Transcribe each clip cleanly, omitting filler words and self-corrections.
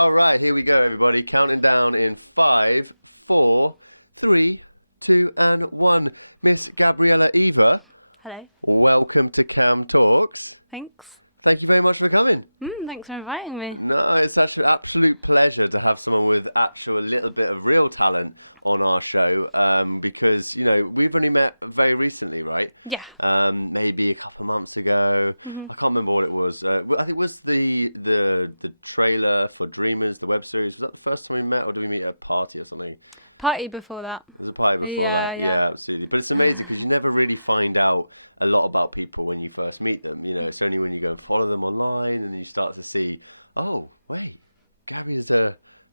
All right, here we go, everybody. Counting down in 5, 4, 3, 2, and 1. Miss Gabriela Eva. Hello. Welcome to CamTalks. Thanks. Thank you very much for coming. Thanks for inviting me. No, it's such an absolute pleasure to have someone with a little bit of real talent on our show, because, you know, we've only met very recently, right? Yeah. Maybe a couple months ago. Mm-hmm. I can't remember what it was. I think it was the trailer for Dreamers, the web series. Was that the first time we met, or did we meet at a party or something? Party before that. It was a party before Yeah. that. Yeah, absolutely. But it's amazing because you never really find out a lot about people when you first meet them. You know, it's only when you go and follow them online and you start to see, oh, wait, Gabby is a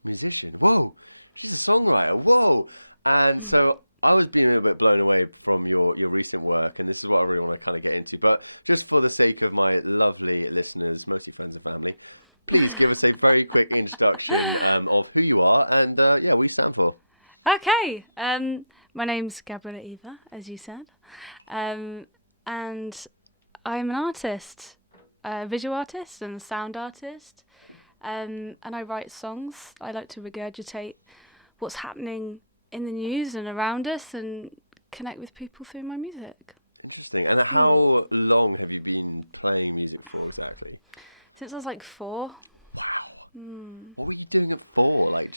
musician. Whoa, she's a songwriter. Whoa. And so I was being a little bit blown away from your recent work, and this is what I really want to kind of get into. But just for the sake of my lovely listeners, mostly friends and family, please give us a very quick introduction of who you are and, what you stand for. Okay. My name's Gabriela Eva, as you said. And I'm an artist, a visual artist and sound artist. And I write songs. I like to regurgitate what's happening in the news and around us and connect with people through my music. Interesting. And how long have you been playing music for exactly? Since I was like 4. What were you doing it for? Like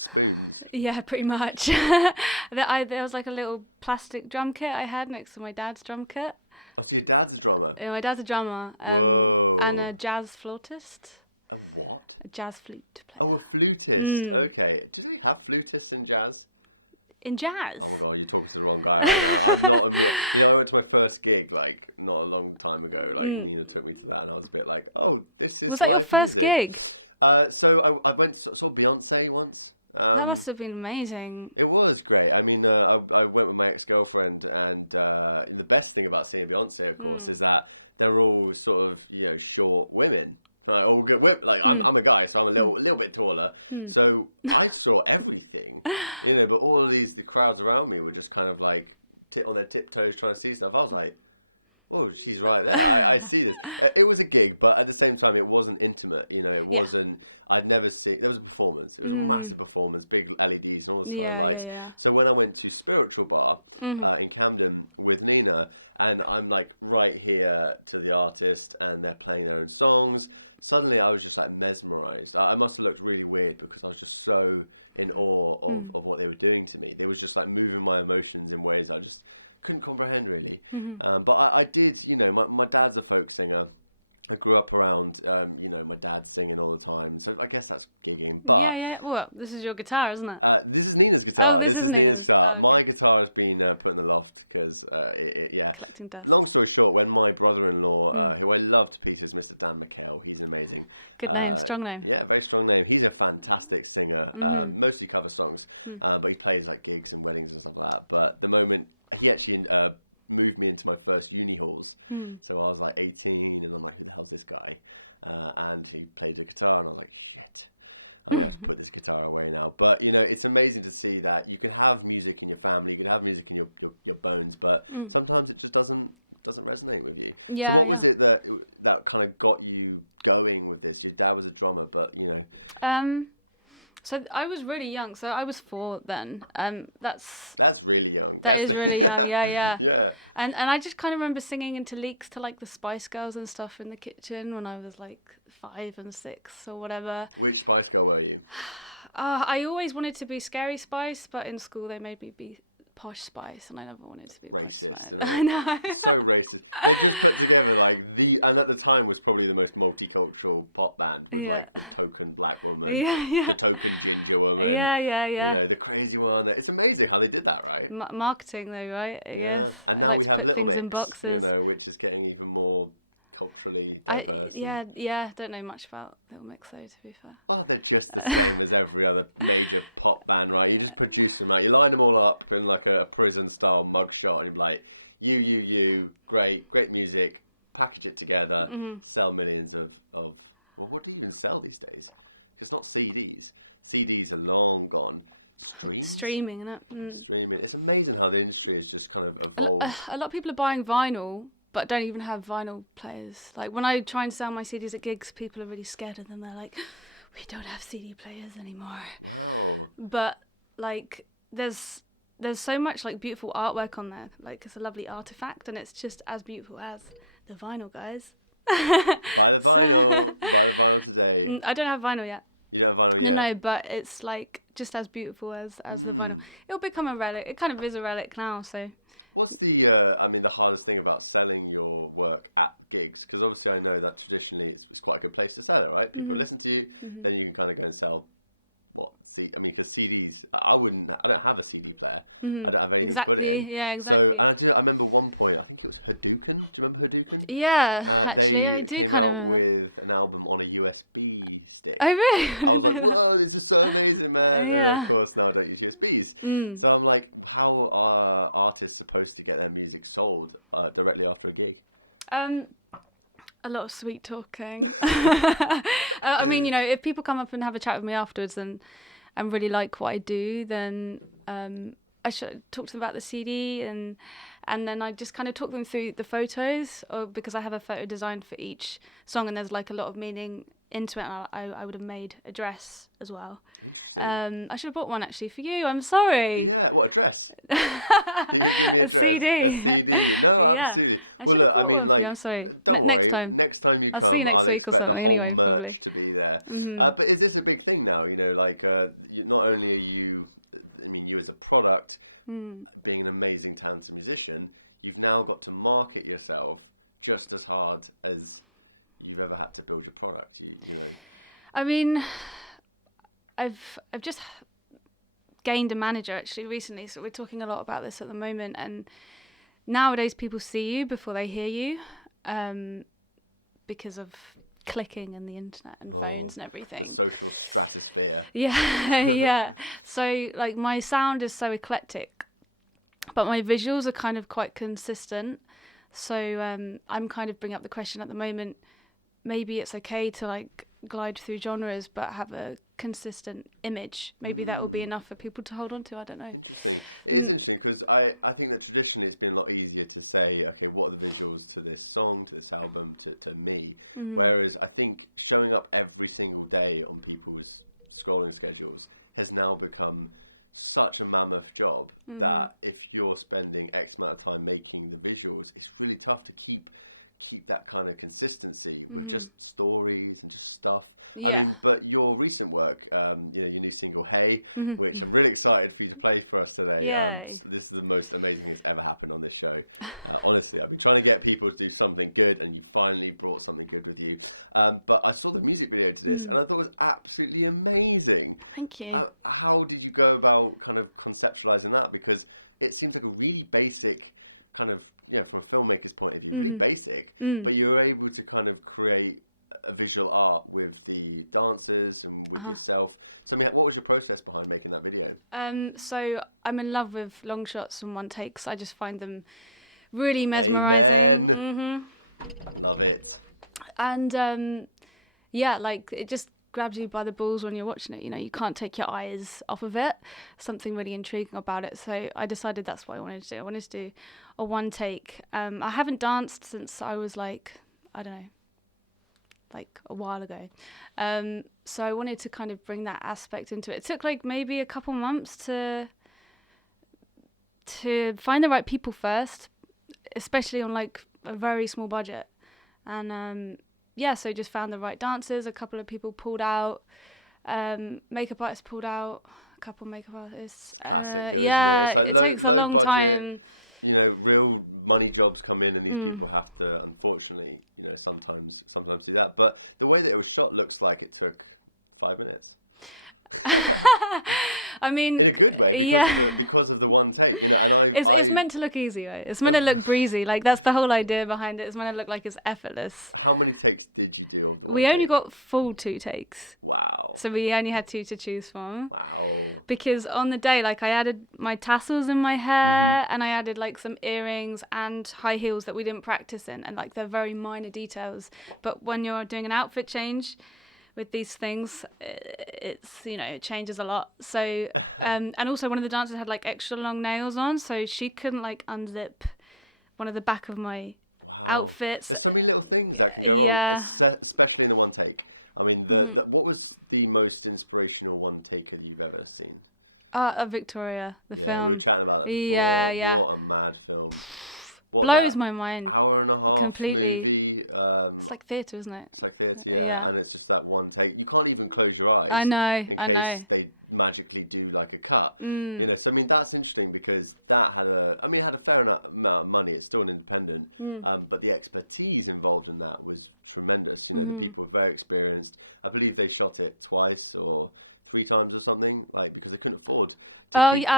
screams? Yeah, pretty much. There was like a little plastic drum kit I had next to my dad's drum kit. Oh, so your dad's a drummer? Yeah, my dad's a drummer and a jazz flautist. A what? A jazz flute player. Oh, a flutist. Okay. Do they have flutists in jazz? In jazz? Oh my god, you talked to the wrong guy. I went to my first gig, like, not a long time ago. Like, Nina took me to that, and I was a bit like, oh, this is... Was that your first gig? So I went to saw Beyonce once. That must have been amazing. It was great. I mean, I went with my ex-girlfriend, and the best thing about seeing Beyonce, of course, is that they're all sort of, you know, short women. Like, all good women. Like, I'm a guy, so I'm a little bit taller. So I saw everything, you know, but all of the crowds around me were just kind of like on their tiptoes trying to see stuff. I was like, oh, she's right there. I see this. It was a gig, but at the same time, it wasn't intimate, you know, it wasn't... I'd never seen... There was a performance. It was a massive performance, big LEDs and all that stuff. Yeah. So when I went to Spiritual Bar in Camden with Nina, and I'm like right here to the artist, and they're playing their own songs, suddenly I was just like mesmerised. I must have looked really weird because I was just so in awe of what they were doing to me. They was just like moving my emotions in ways I just couldn't comprehend really. But I did, you know, my dad's a folk singer. I grew up around, you know, my dad singing all the time, so I guess that's gigging. But, Yeah. Well, this is your guitar, isn't it? This is Nina's guitar. Oh, this is Nina's. Guitar. Oh, okay. My guitar has been put in the loft because, Collecting dust. Long story short, when my brother-in-law, who I love to pieces, Mr. Dan McHale, he's amazing. Good name, strong name. Yeah, very strong name. He's a fantastic singer, mostly cover songs, but he plays like gigs and weddings and stuff like that. But the moment he actually moved me into my first uni halls, so I was like 18, and I'm like, who the hell's this guy? And he played the guitar, and I was like, shit, I have to put this guitar away now. But you know, it's amazing to see that you can have music in your family, you can have music in your bones, but sometimes it just doesn't resonate with you. Yeah, What was it that kind of got you going with this? Your dad was a drummer, but you know. So I was really young. So I was 4 then. That's really young. That is really young. Yeah. Yeah. And I just kind of remember singing into leaks to like the Spice Girls and stuff in the kitchen when I was like 5 and 6 or whatever. Which Spice Girl were you? I always wanted to be Scary Spice, but in school they made me be Posh Spice, and I never wanted to be Posh Spice. I know. So racist. I just put together like and at the time was probably the most multicultural pop band. With, like, the token black woman. Yeah. The token ginger woman. Yeah. You know, the crazy one. It's amazing how they did that, right? Marketing though, right? I guess. I like to put things in boxes. You know, which is getting even more culturally diverse. Yeah. Don't know much about Little Mix though, to be fair. Oh, they're just the same as every other major pop band, right? You just produce them, you line them all up in like a prison-style mugshot, and you're like, you, great music, package it together, sell millions of well, what do you even sell these days? It's not CDs. CDs are long gone. Streaming, isn't it? Streaming. It's amazing how the industry has just kind of evolved. A lot of people are buying vinyl, but don't even have vinyl players. Like when I try and sell my CDs at gigs, people are really scared of them. They're like, we don't have CD players anymore. Oh. But like there's so much like beautiful artwork on there. Like it's a lovely artifact, and it's just as beautiful as the vinyl, guys. Buy the vinyl today. I don't have vinyl yet. You don't have vinyl No, yet? no, but it's like just as beautiful as the vinyl. It'll become a relic. It kind of is a relic now. So What's the hardest thing about selling your work at gigs? Because obviously I know that traditionally it's quite a good place to sell it, right? People listen to you, then you can kind of go and sell because CDs, I don't have a CD player. I don't have anything to put exactly, in. yeah, exactly. So, and actually, I remember one point, I think it was Hadouken. Do you remember Hadouken? Yeah, actually, I do came kind out of. with an album on a USB stick. Oh really? I I didn't was know like, that. whoa, this is so amazing, man. Yeah. And of course, now I don't use USBs. So I'm like, how are artists supposed to get their music sold directly after a gig? A lot of sweet talking. I mean, if people come up and have a chat with me afterwards and really like what I do, then I should talk to them about the CD, and then I just kind of talk them through the photos, because I have a photo designed for each song, and there's like a lot of meaning into it. And I would have made a dress as well. I should have bought one actually for you. I'm sorry. Yeah, what a dress. A CD. No, Yeah, absolutely. I should have bought one for you. I'm sorry. Next Worry. time. Next time you I'll come, see you next week or expect something the anyway, whole probably. merch to be there. But it is a big thing now, not only are you, you as a product, being an amazing talented musician, you've now got to market yourself just as hard as you've ever had to build your product. I mean, I've just gained a manager actually recently, so we're talking a lot about this at the moment. And nowadays, people see you before they hear you, because of clicking and the internet and phones and everything. The social stratosphere. Yeah, yeah. So like my sound is so eclectic, but my visuals are kind of quite consistent. So I'm kind of bringing up the question at the moment. Maybe it's okay to like glide through genres, but have a consistent image. Maybe that will be enough for people to hold on to. I don't know. It is interesting because I think that traditionally it's been a lot easier to say, okay, what are the visuals to this song, to this album, to me. Whereas I think showing up every single day on people's scrolling schedules has now become such a mammoth job that if you're spending X amount of time making the visuals, it's really tough to keep that kind of consistency with just stories and just stuff. Yeah. But your recent work, your new single "Hey," which I'm really excited for you to play for us today. Yay! This is the most amazing that's ever happened on this show. Honestly, I've been trying to get people to do something good, and you finally brought something good with you. But I saw the music video to this, and I thought it was absolutely amazing. Thank you. How did you go about kind of conceptualizing that? Because it seems like a really basic kind of, from a filmmaker's point of view, really basic, but you were able to kind of create a visual art with the dancers and with yourself. So, what was your process behind making that video? So I'm in love with long shots and one takes. I just find them really mesmerizing. Love it. And like it just grabs you by the balls when you're watching it. You can't take your eyes off of it. Something really intriguing about it. So I decided that's what I wanted to do. I wanted to do a one take. I haven't danced since I was like, I don't know, like a while ago. So I wanted to kind of bring that aspect into it. It took like maybe a couple months to find the right people first, especially on like a very small budget. And so just found the right dancers. A couple of people pulled out. Makeup artists pulled out. A couple makeup artists. It takes a long time. Real money jobs come in, and these people have to, unfortunately, sometimes do that. But the way that it was shot looks like it took 5 minutes. I mean, in a good way, because of the one take. It's meant to look easy, right? It's meant to look breezy. Like that's the whole idea behind it. It's meant to look like it's effortless. How many takes did you do? We only got full 2 takes. Wow. So we only had 2 to choose from. Wow. Because on the day, like I added my tassels in my hair, and I added like some earrings and high heels that we didn't practice in, and like they're very minor details. But when you're doing an outfit change with these things, it's it changes a lot. So and also one of the dancers had like extra long nails on, so she couldn't like unzip one of the back of my outfits. There's so many little things that can go wrong, especially in the one take. I mean, what was the most inspirational one taker you've ever seen? Victoria, the We film. were chatting about that Yeah, before. yeah. What a mad film. Blows my mind Hour and a half completely. movie. It's like theatre, isn't it? It's like theatre, Yeah. and it's just that one take. You can't even close your eyes. I know, in I know. case they magically do like a cut. Mm. You know, so I mean that's interesting because that had a fair amount of money. It's still an independent, but the expertise involved in that was tremendous. You know, the people were very experienced. I believe they shot it twice or 3 times or something, like because they couldn't afford. Oh yeah,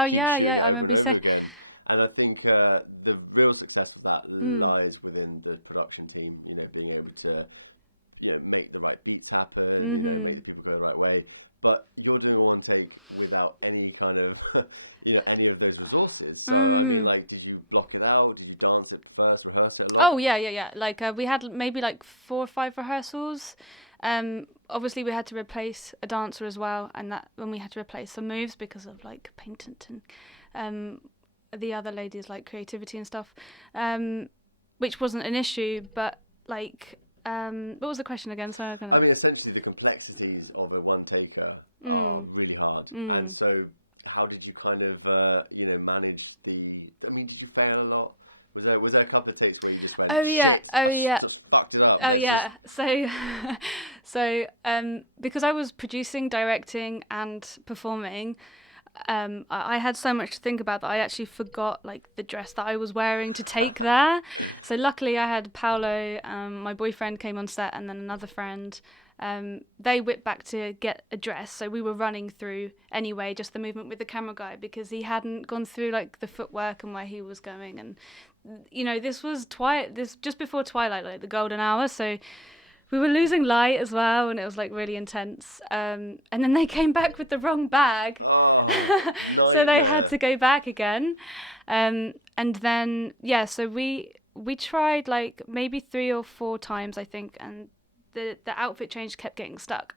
I remember you saying. Again. And I think the real success of that lies within the production team. You know, being able to, you know, make the right beats happen, you know, make the people go the right way. But you're doing a one take without any kind of, you know, any of those resources. So I mean, like, did you block it out? Did you dance it first, rehearse it a lot? Oh yeah. Like we had maybe like 4 or 5 rehearsals. Obviously we had to replace a dancer as well, and that when we had to replace some moves because of like patent and the other ladies like creativity and stuff, which wasn't an issue. But like, what was the question again? So I mean, essentially the complexities of a one taker are really hard, and so how did you kind of you know manage the? I mean, did you fail a lot? Was there a couple of takes where you just went, just fucked it up? Oh yeah. So because I was producing, directing, and performing, I had so much to think about that I actually forgot like the dress that I was wearing to take there. So luckily I had Paolo, my boyfriend, came on set, and then another friend. They whipped back to get a dress, so we were running through anyway, just the movement with the camera guy, because he hadn't gone through like the footwork and where he was going. And you know, this was just before twilight, like the golden hour, so we were losing light as well, and it was like really intense. And then they came back with the wrong bag, so they had to go back again. And then so we tried like maybe 3 or 4 times, I think, and the outfit change kept getting stuck.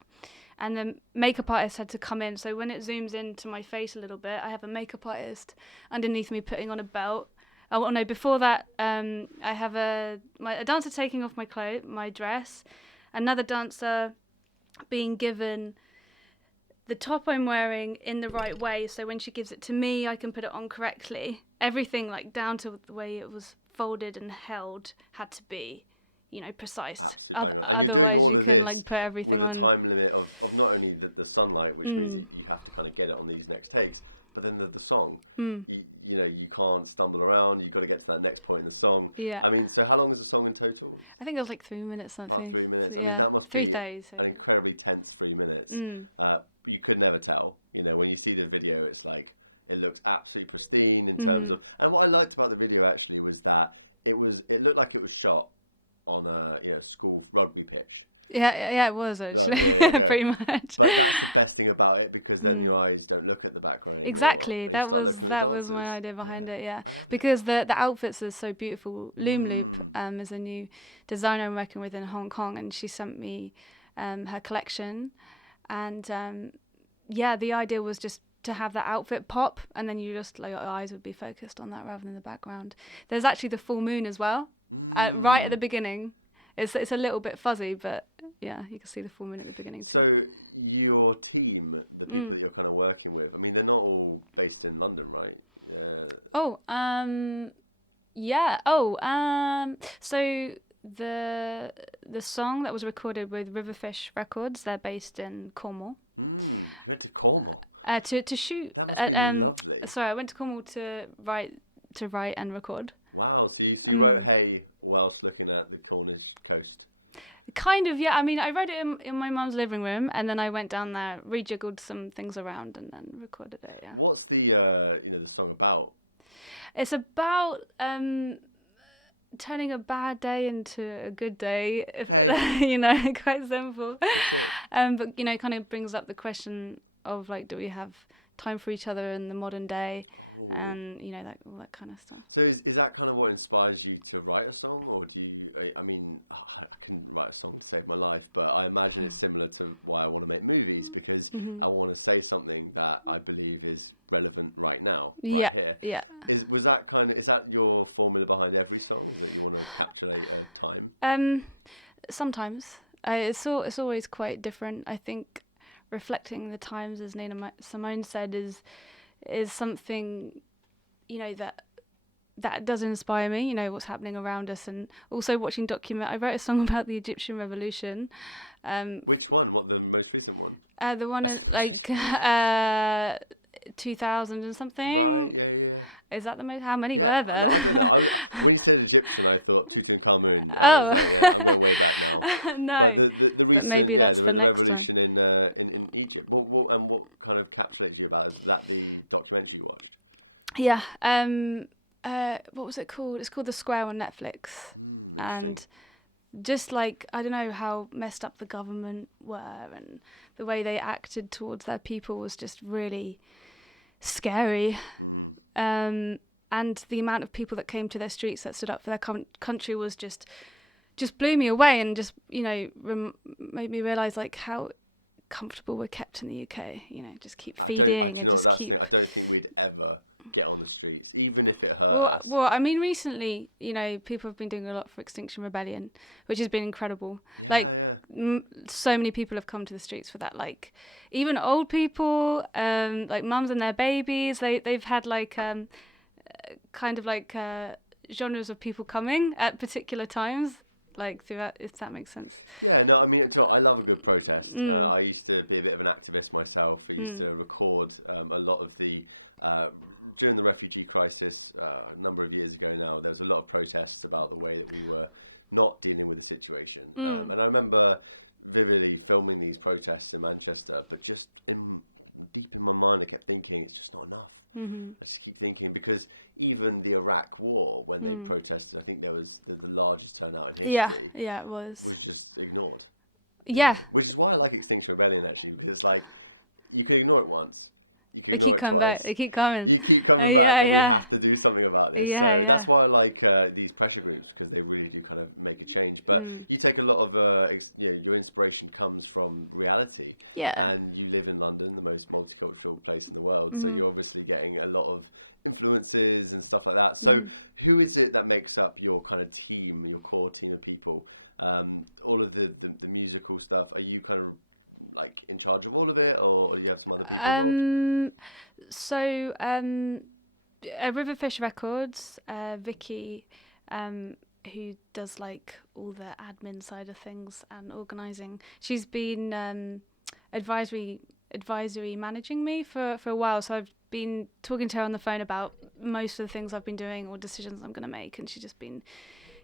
And the makeup artist had to come in. So when it zooms into my face a little bit, I have a makeup artist underneath me putting on a belt. Oh no! Before that, I have a dancer taking off my dress, another dancer being given the top I'm wearing in the right way, so when she gives it to me, I can put it on correctly. Everything, like down to the way it was folded and held, had to be, you know, precise. Otherwise, you can like put everything with on. A time limit of not only the sunlight, which means you have to kind of get it on these next takes, but then the song. You know, you can't stumble around. You've got to get to that next point in the song. Yeah. I mean, so how long is the song in total? I think it was like 3 minutes something. 3 minutes. So, I mean, yeah, that must 3 be days. So. An incredibly tense 3 minutes. You could never tell. You know, when you see the video, it's like it looks absolutely pristine in terms of. And what I liked about the video actually was that it looked like it was shot on a school rugby pitch. Yeah, it was actually pretty much. But that's the best thing about it, because then your eyes don't look at the background. Exactly, that was my idea behind it. Yeah, because the outfits are so beautiful. Loom Loop is a new designer I'm working with in Hong Kong, and she sent me her collection, and the idea was just to have that outfit pop, and then you just like your eyes would be focused on that rather than the background. There's actually the full moon as well, right at the beginning. It's a little bit fuzzy, but yeah, you can see the full moon at the beginning too. So your team, the people that you're kind of working with, I mean, they're not all based in London, right? So the song that was recorded with Riverfish Records, they're based in Cornwall. Went to Cornwall. To shoot. Sorry, I went to Cornwall to write and record. Wow, so you wrote Hey whilst looking at the Cornish coast. Kind of, yeah. I mean, I wrote it in my mum's living room, and then I went down there, rejiggled some things around, and then recorded it. Yeah. What's the the song about? It's about turning a bad day into a good day. Quite simple. But it kind of brings up the question of like, do we have time for each other in the modern day? And all that kind of stuff. So is that kind of what inspires you to write a song, or do you? I mean, I couldn't write a song to save my life, but I imagine it's similar to why I want to make movies, because I want to say something that I believe is relevant right now. Yeah. Is that your formula behind every song that you want to capture time? Sometimes it's always quite different. I think reflecting the times, as Simone said, is something, that does inspire me, what's happening around us, and also watching I wrote a song about the Egyptian Revolution. Which one? What, the most recent one? The one in 2000 and something. Right, yeah. Is that the most? How many were there? When you said Egyptian, I thought Tutankhamun. Oh. No. But maybe that's for next time. In Egypt. And what kind of captivated you about it? Is that the documentary you watched? Yeah. What was it called? It's called The Square on Netflix. And just I don't know how messed up the government were, and the way they acted towards their people was just really scary. And the amount of people that came to their streets, that stood up for their country, was just blew me away, and just made me realise how comfortable we're kept in the UK. Just keep feeding and just keep. I don't think we'd ever get on the streets, even if it hurts. Well, I mean, recently, people have been doing a lot for Extinction Rebellion, which has been incredible. So many people have come to the streets for that. Even old people, mums and their babies. They've had genres of people coming at particular times, throughout, if that makes sense. Yeah, no, I mean, I love a good protest. I used to be a bit of an activist myself. I used to record a lot of the. During the refugee crisis, a number of years ago now, there was a lot of protests about the way that we were not dealing with the situation. And I remember vividly filming these protests in Manchester, but just deep in my mind, I kept thinking, it's just not enough. I just keep thinking, because even the Iraq War, when they protested, I think there was the largest turnout in history. Yeah, it was. Was just ignored. Yeah. Which is why I like Extinction Rebellion, actually, because you can ignore it once. They keep coming back. They keep coming. You keep coming back. You have to do something about this. Yeah, so that's why I like these pressure groups, because they really do kind of make a change. But you take a lot of your inspiration comes from reality. Yeah. And you live in London, the most multicultural place in the world. So you're obviously getting a lot of influences and stuff like that. So who is it that makes up your kind of team, your core team of people? All of the musical stuff. Are you kind of in charge of all of it, or do you have some other people? Riverfish Records, Vicky, who does all the admin side of things and organising. She's been advisory managing me for a while, so I've been talking to her on the phone about most of the things I've been doing or decisions I'm going to make, and she's just been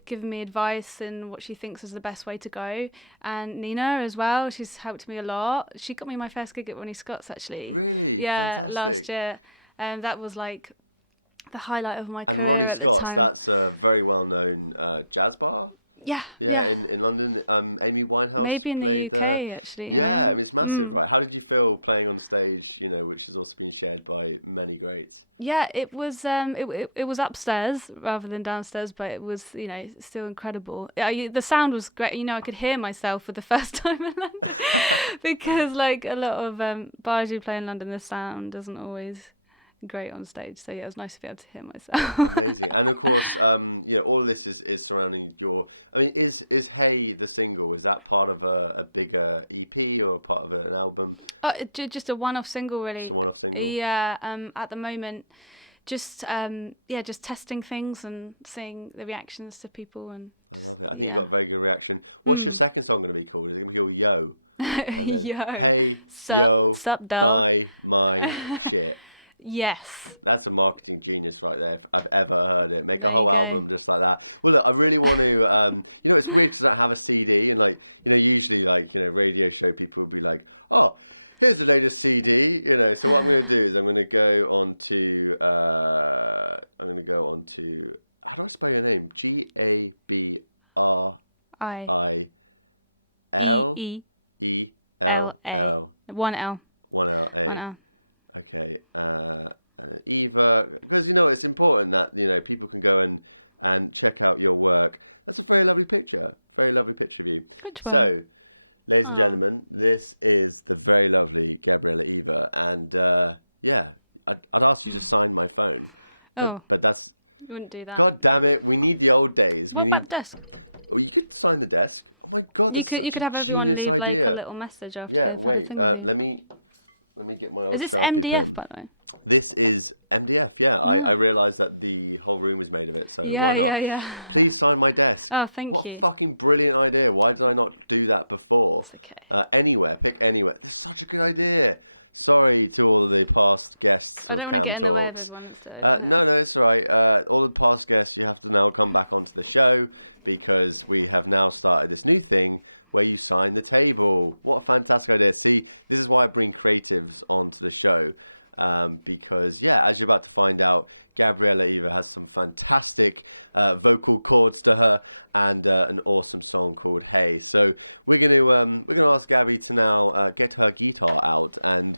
giving me advice and what she thinks is the best way to go. And Nina as well, she's helped me a lot. She got me my first gig at Ronnie Scott's, actually. Really? Yeah, Fantastic. last year. And that was the highlight of my career at the time. That's a very well-known jazz bar. Yeah. In London, Amy Winehouse. Maybe in the UK, actually. Yeah, it's massive, right? How did you feel playing on stage, which has also been shared by many greats? Yeah, it was it was upstairs rather than downstairs, but it was, still incredible. The sound was great. I could hear myself for the first time in London because a lot of bars you play in London, the sound doesn't always great on stage. So yeah, it was nice to be able to hear myself. Amazing. And of course, all of this is surrounding your. I mean, is Hey the single? Is that part of a bigger EP or part of an album? Just a one-off single, really. One-off single. Yeah. At the moment, just testing things and seeing the reactions to people, and just You got a very good reaction. What's your second song going to be called? Is it going to be Yo? Yo. Hey, Sup, dog. My shit. Yes. That's a marketing genius right there, if I've ever heard it. Make there a whole you go. album just like that. Well, look, I really want to, it's weird to have a CD, and usually, radio show people would be like, oh, here's the latest CD, So what I'm going to do is I'm going to go on to, how do I spell your name? Gabriela. One L. Okay. Eva, because it's important that people can go and check out your work. That's a very lovely picture of you. Which one? So, ladies and gentlemen, this is the very lovely Gabriela Eva, and I'd ask you to sign my phone. Oh. But that's. You wouldn't do that. God damn it! We need the old days. What about the desk? Oh, you can sign the desk. Oh my God, You could have everyone genius leave like a idea. little message after they've had a thing with you. Let me get my. Is this MDF, by the way? This is MDF. Yeah, No. I realised that the whole room is made of it. So Yeah. Please sign my desk. Oh, thank what you. A fucking brilliant idea. Why did I not do that before? It's okay. Anywhere, pick anywhere. It's such a good idea. Sorry to all the past guests. I don't want to get in the way of CamTalks. everyone. No, it's alright. All the past guests, you have to now come back onto the show because we have now started this new thing where you sign the table. What a fantastic idea. See, this is why I bring creatives onto the show because, yeah, as you're about to find out, Gabriela Eva has some fantastic vocal chords to her and an awesome song called Hey. So we're going to ask Gabby to now get her guitar out and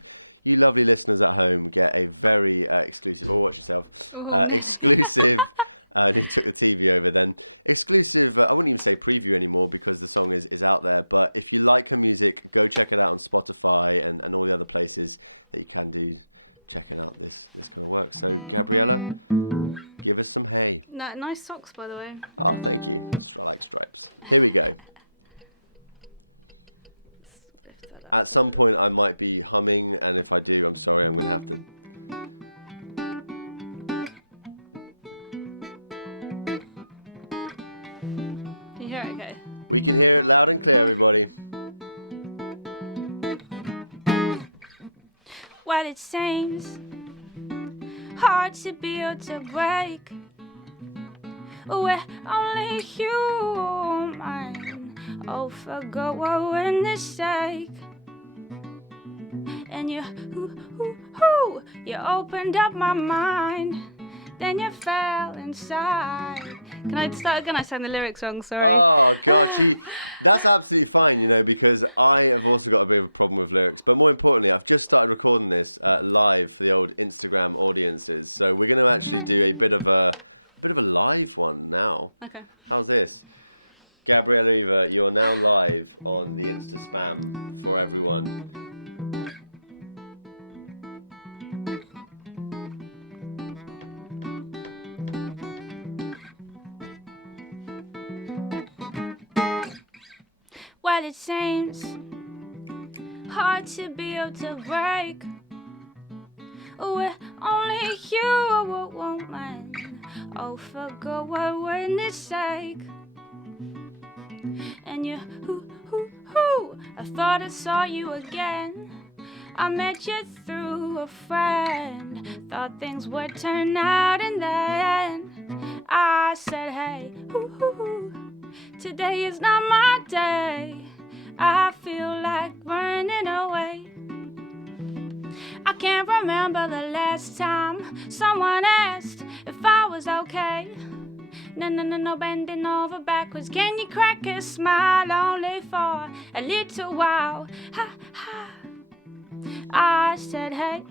you lovely listeners at home get a very exclusive, watch yourself, exclusive, to the TV over then, exclusive, I wouldn't even say preview anymore because the song is out there, but if you like the music, go check it out on Spotify and all the other places that you can do, check it out. It's works. So Gabriela, give us some Hey. Nice socks, by the way. Oh, thank you. That's right. Here we go. At some point I might be humming, and if I do, I'm sorry, it will happen. Can you hear it okay? We can hear it loud and clear, everybody. Well, it seems hard to build to break. We're only human. Oh, forgot what we're in this sake. And you opened up my mind. Then you fell inside. Can I start again? I sang the lyrics wrong, sorry. Oh, God, that's absolutely fine, because I have also got a bit of a problem with lyrics. But more importantly, I've just started recording this live for the old Instagram audiences. So we're going to actually do a bit of a live one now. Okay. How's this? Gabriela Eva, you're now live on the Insta Spam for everyone. Well, it seems hard to build to break. We're only human. Oh, forgot what we're in this sake. And you, I thought I saw you again. I met you through a friend. Thought things would turn out, and then I said, hey, today is not my day. I feel like running away. I can't remember the last time someone asked if I was okay. No, bending over backwards. Can you crack a smile only for a little while? Ha, ha. I said, hey.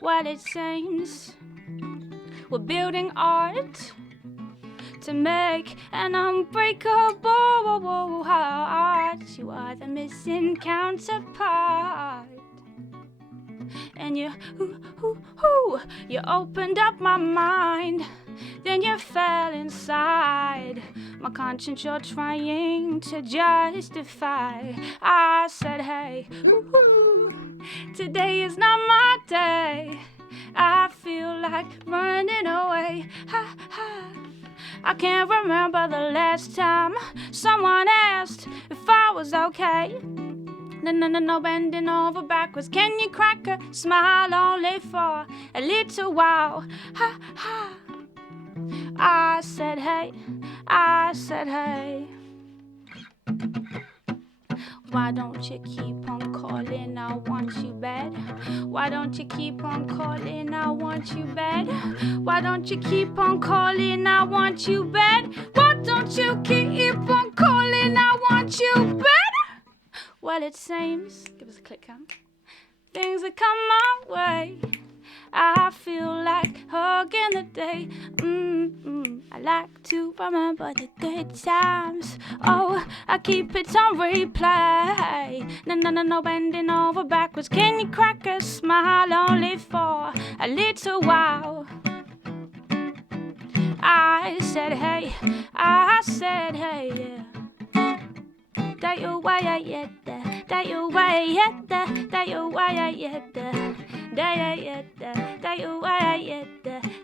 Well, it seems we're building art to make an unbreakable heart. You are the missing counterpart. And you opened up my mind. Then you fell inside my conscience you're trying to justify. I said, hey, today is not my day. I feel like running away. Ha, ha. I can't remember the last time someone asked if I was okay. No, bending over backwards. Can you crack a smile only for a little while? Ha, ha. I said, hey. Why don't you keep on calling? I want you bad. Why don't you keep on calling? I want you bad. Why don't you keep on calling? I want you bad. Why don't you keep on calling? I want you bad. Well, it seems, give us a click count, things that come my way, I feel like hugging the day. I like to remember the good times. Oh, I keep it on replay. No, bending over backwards. Can you crack a smile only for a little while? I said hey, I said hey, yeah. That you way, yeah, that you way, yeah, that you way, yeah, that you way, yeah, that you way, yeah,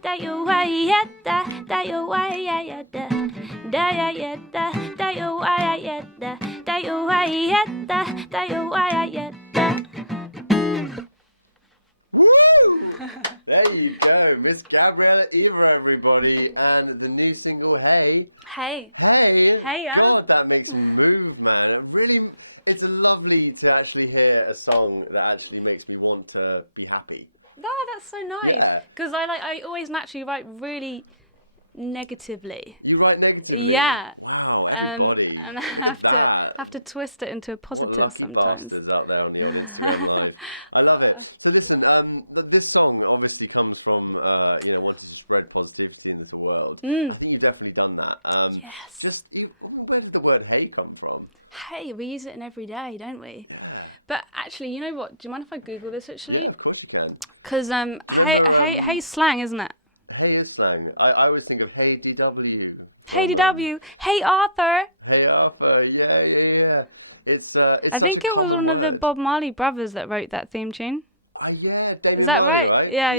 that you way, yeah, that you way, yeah, that you way, yeah, that you way, yeah. There you go, Miss Gabriela Eva, everybody, and the new single, Hey. Hey. Hey. Hey, yeah. God, that makes me move, man. It's lovely to actually hear a song that actually makes me want to be happy. No, that's so nice. Because I always naturally write really negatively. You write negatively? Yeah. Wow, everybody. And I have to twist it into a positive sometimes. Out there on the online. I love it. So listen, this song obviously comes from wanting to spread positivity into the world. I think you've definitely done that. Yes. Where did the word "hey" come from? Hey, we use it in every day, don't we? But actually, you know what? Do you mind if I Google this actually? Yeah, of course you can. Because hey slang, isn't it? Hey is slang. I always think of Hey DW. Hey DW. Hey Arthur. Hey Arthur. Yeah. It's I think it was one of the Bob Marley brothers that wrote that theme tune. Yeah. Is that right? Yeah.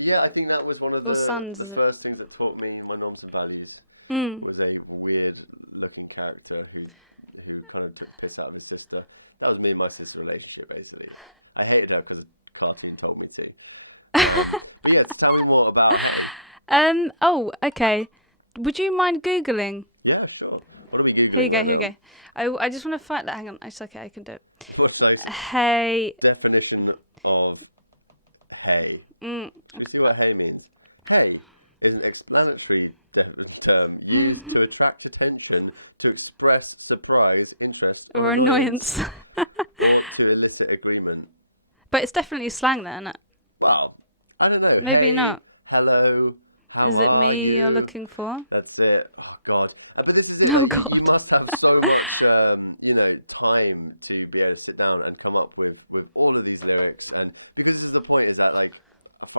Yeah, I think that was one of the first things that taught me my norms and values. Was a weird-looking character who kind of took piss out of his sister. That was me and my sister's relationship, basically. I hated her because the cartoon told me to. Yeah, tell me more about her. Oh, okay. Would you mind Googling? Yeah, sure. What are we Googling? Here you go. I just want to find that. Hang on. It's okay. I can do it. What's nice? Hey. Definition of hey. You see what hey means? Hey is an explanatory term used to attract attention, to express surprise, interest, or annoyance, or to elicit agreement. But it's definitely slang, then, isn't it? Wow. I don't know. Maybe hey, not. Hello. Is it me you're looking for? That's it. Oh, God. But this is it. Oh, God. You must have so much, time to be able to sit down and come up with all of these lyrics. And because the point is that, like,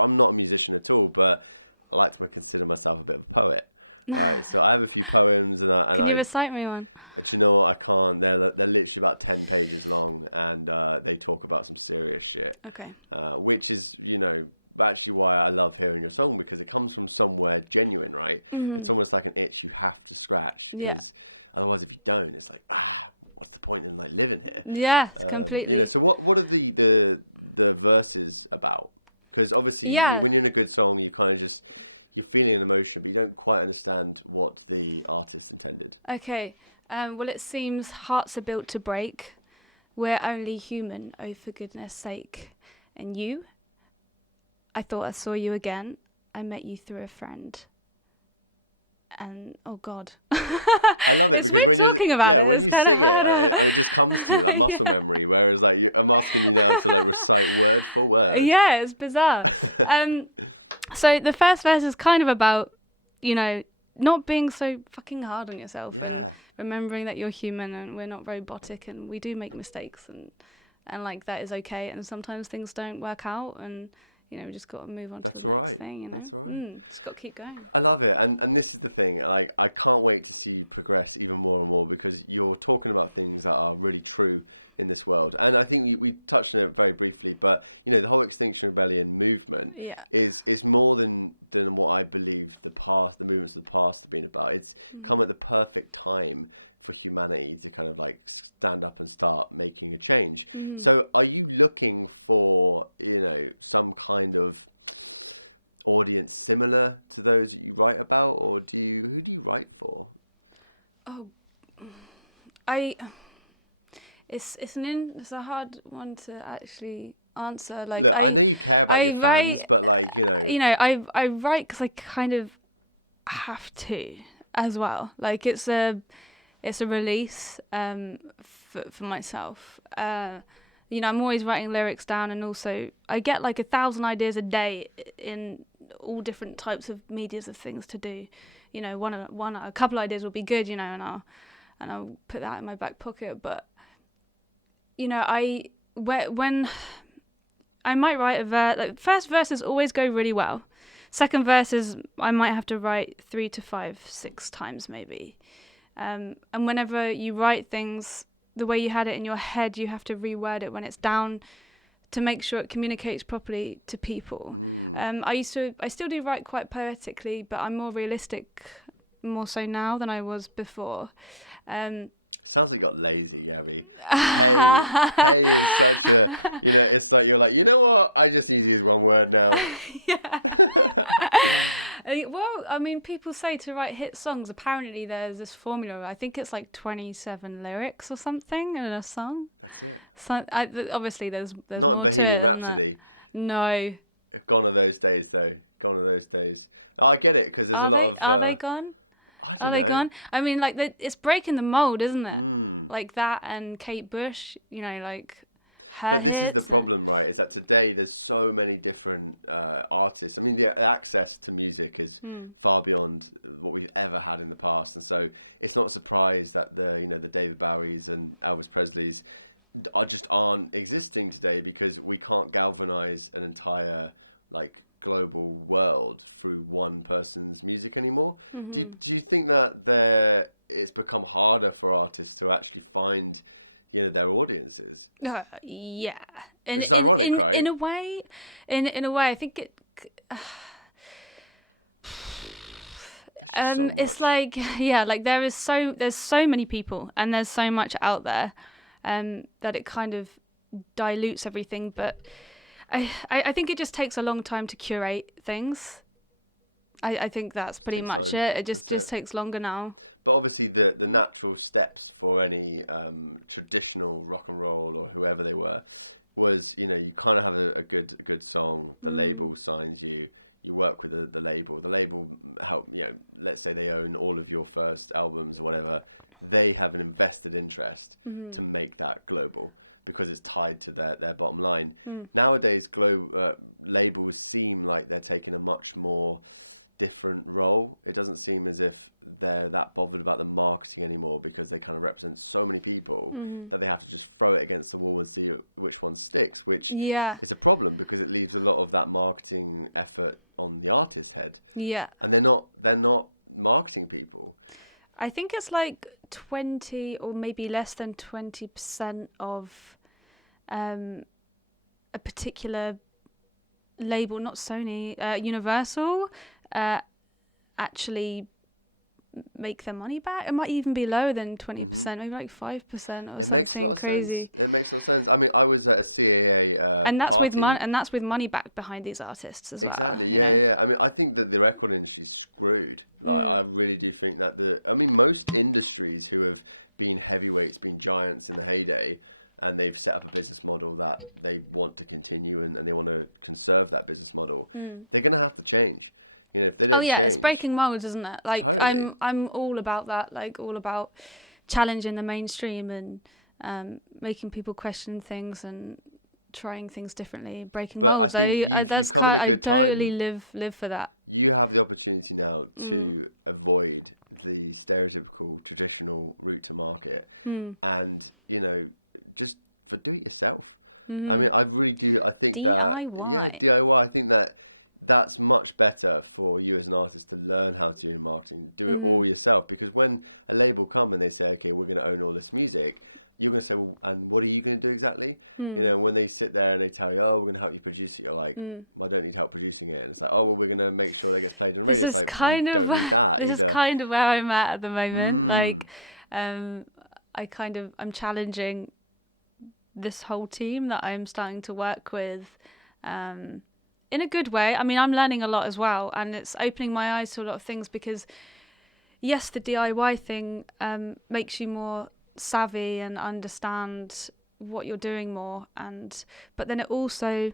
I'm not a musician at all, but I like to consider myself a bit of a poet. So I have a few poems. Can you recite me one? But you know what? I can't. They're literally about 10 pages long, and they talk about some serious shit. Okay. Which is, actually why I love hearing your song, because it comes from somewhere genuine, right? It's almost like an itch you have to scratch. Yeah. Otherwise, if you don't, it's like, what's the point in living here? Yes, completely. So what are the verses about? Because obviously, when you're in a good song, you kind of just, you're feeling an emotion, but you don't quite understand what the artist intended. Okay. Well, it seems hearts are built to break. We're only human, oh, for goodness sake. And you? I thought I saw you again. I met you through a friend. And, oh, God. It's weird talking about it. It's kind of harder. Yeah, it's bizarre. So the first verse is kind of about, not being so fucking hard on yourself and remembering that you're human and we're not robotic and we do make mistakes and like that is okay. And sometimes things don't work out and, we just got to move on to the next thing, Just got to keep going. I love it, and this is the thing, like, I can't wait to see you progress even more and more, because you're talking about things that are really true in this world. And I think we touched on it very briefly, but, the whole Extinction Rebellion movement is more than what I believe the movements of the past have been about. It's come at the perfect time for humanity to kind of, like, stand up and start making a change. So are you looking for, some kind of audience similar to those that you write about, or who do you write for? Oh, it's a hard one to actually answer. Like, Look, I write, but, I write because I kind of have to as well. Like, it's a release for myself. I'm always writing lyrics down, and also I get like 1,000 ideas a day in all different types of medias of things to do. A couple ideas will be good, and I'll put that in my back pocket. But when I might write a verse, like, first verses always go really well. second verses I might have to write 3 to 5, 6 times maybe. And whenever you write things the way you had it in your head, you have to reword it when it's down to make sure it communicates properly to people. I still do write quite poetically, but I'm more realistic, more so now than I was before. Sounds like you got lazy, Gabby. It's like you're like, you know what? I just use one word now. Yeah. Well, I mean, people say to write hit songs, apparently there's this formula. I think it's like 27 lyrics or something in a song. So, obviously, there's Not more to it than that. No. Gone are those days, though. Gone are those days. Oh, I get it because Are they gone? Are they gone? I mean, like it's breaking the mold, isn't it? Like that and Kate Bush, you know, like her hits. This is the problem, right? Is that today there's so many different artists. I mean, the access to music is far beyond what we've ever had in the past, and so it's not a surprise that the David Bowies and Elvis Presleys aren't existing today because we can't galvanize an entire global world through one person's music anymore. Do you think that it's become harder for artists to actually find their audiences? Yeah, in a way, I think it. It's like there's so many people and there's so much out there, that it kind of dilutes everything. But I think it just takes a long time to curate things. I think that's pretty much it. It just takes longer now. But obviously the natural steps for any traditional rock and roll or whoever they were was, you kind of have a good song, the label signs you work with the label help, let's say they own all of your first albums or whatever, they have an invested interest to make that global because it's tied to their bottom line. Nowadays labels seem like they're taking a much more different role. It doesn't seem as if they're that bothered about the marketing anymore because they kind of represent so many people that they have to just throw it against the wall and see which one sticks, which is a problem because it leaves a lot of that marketing effort on the artist's head. Yeah. And they're not marketing people. I think it's like 20 or maybe less than 20% of a particular label, not Sony, Universal, actually make their money back. It might even be lower than 20%, maybe like 5% or something crazy. It makes no sense. I mean, I was at a CAA, and that's with money back behind these artists as well. You know. Yeah. I mean, I think that the record industry's screwed. I really do think that most industries who have been heavyweights, been giants in the heyday, and they've set up a business model that they want to continue and they want to conserve that business model, they're going to have to change. It's breaking molds, isn't it? Like I'm all about that, like all about challenging the mainstream and making people question things and trying things differently, breaking molds. I totally live for that. You have the opportunity now to avoid the stereotypical traditional route to market and just do it yourself. I mean, I really do. I think DIY. DIY. I think that's much better for you as an artist to learn how to do marketing, do it all yourself. Because when a label comes and they say, okay, we're going to own all this music, you're going to say, well, and what are you going to do exactly? When they sit there and they tell you, oh, we're going to help you produce it, you're like, I don't need help producing it. And it's like, oh, well, we're going to make sure they get played on the radio. This is kind of where I'm at the moment. Like, I'm challenging this whole team that I'm starting to work with, in a good way. I mean, I'm learning a lot as well, and it's opening my eyes to a lot of things because, yes, the DIY thing makes you more savvy and understand what you're doing more, but then it also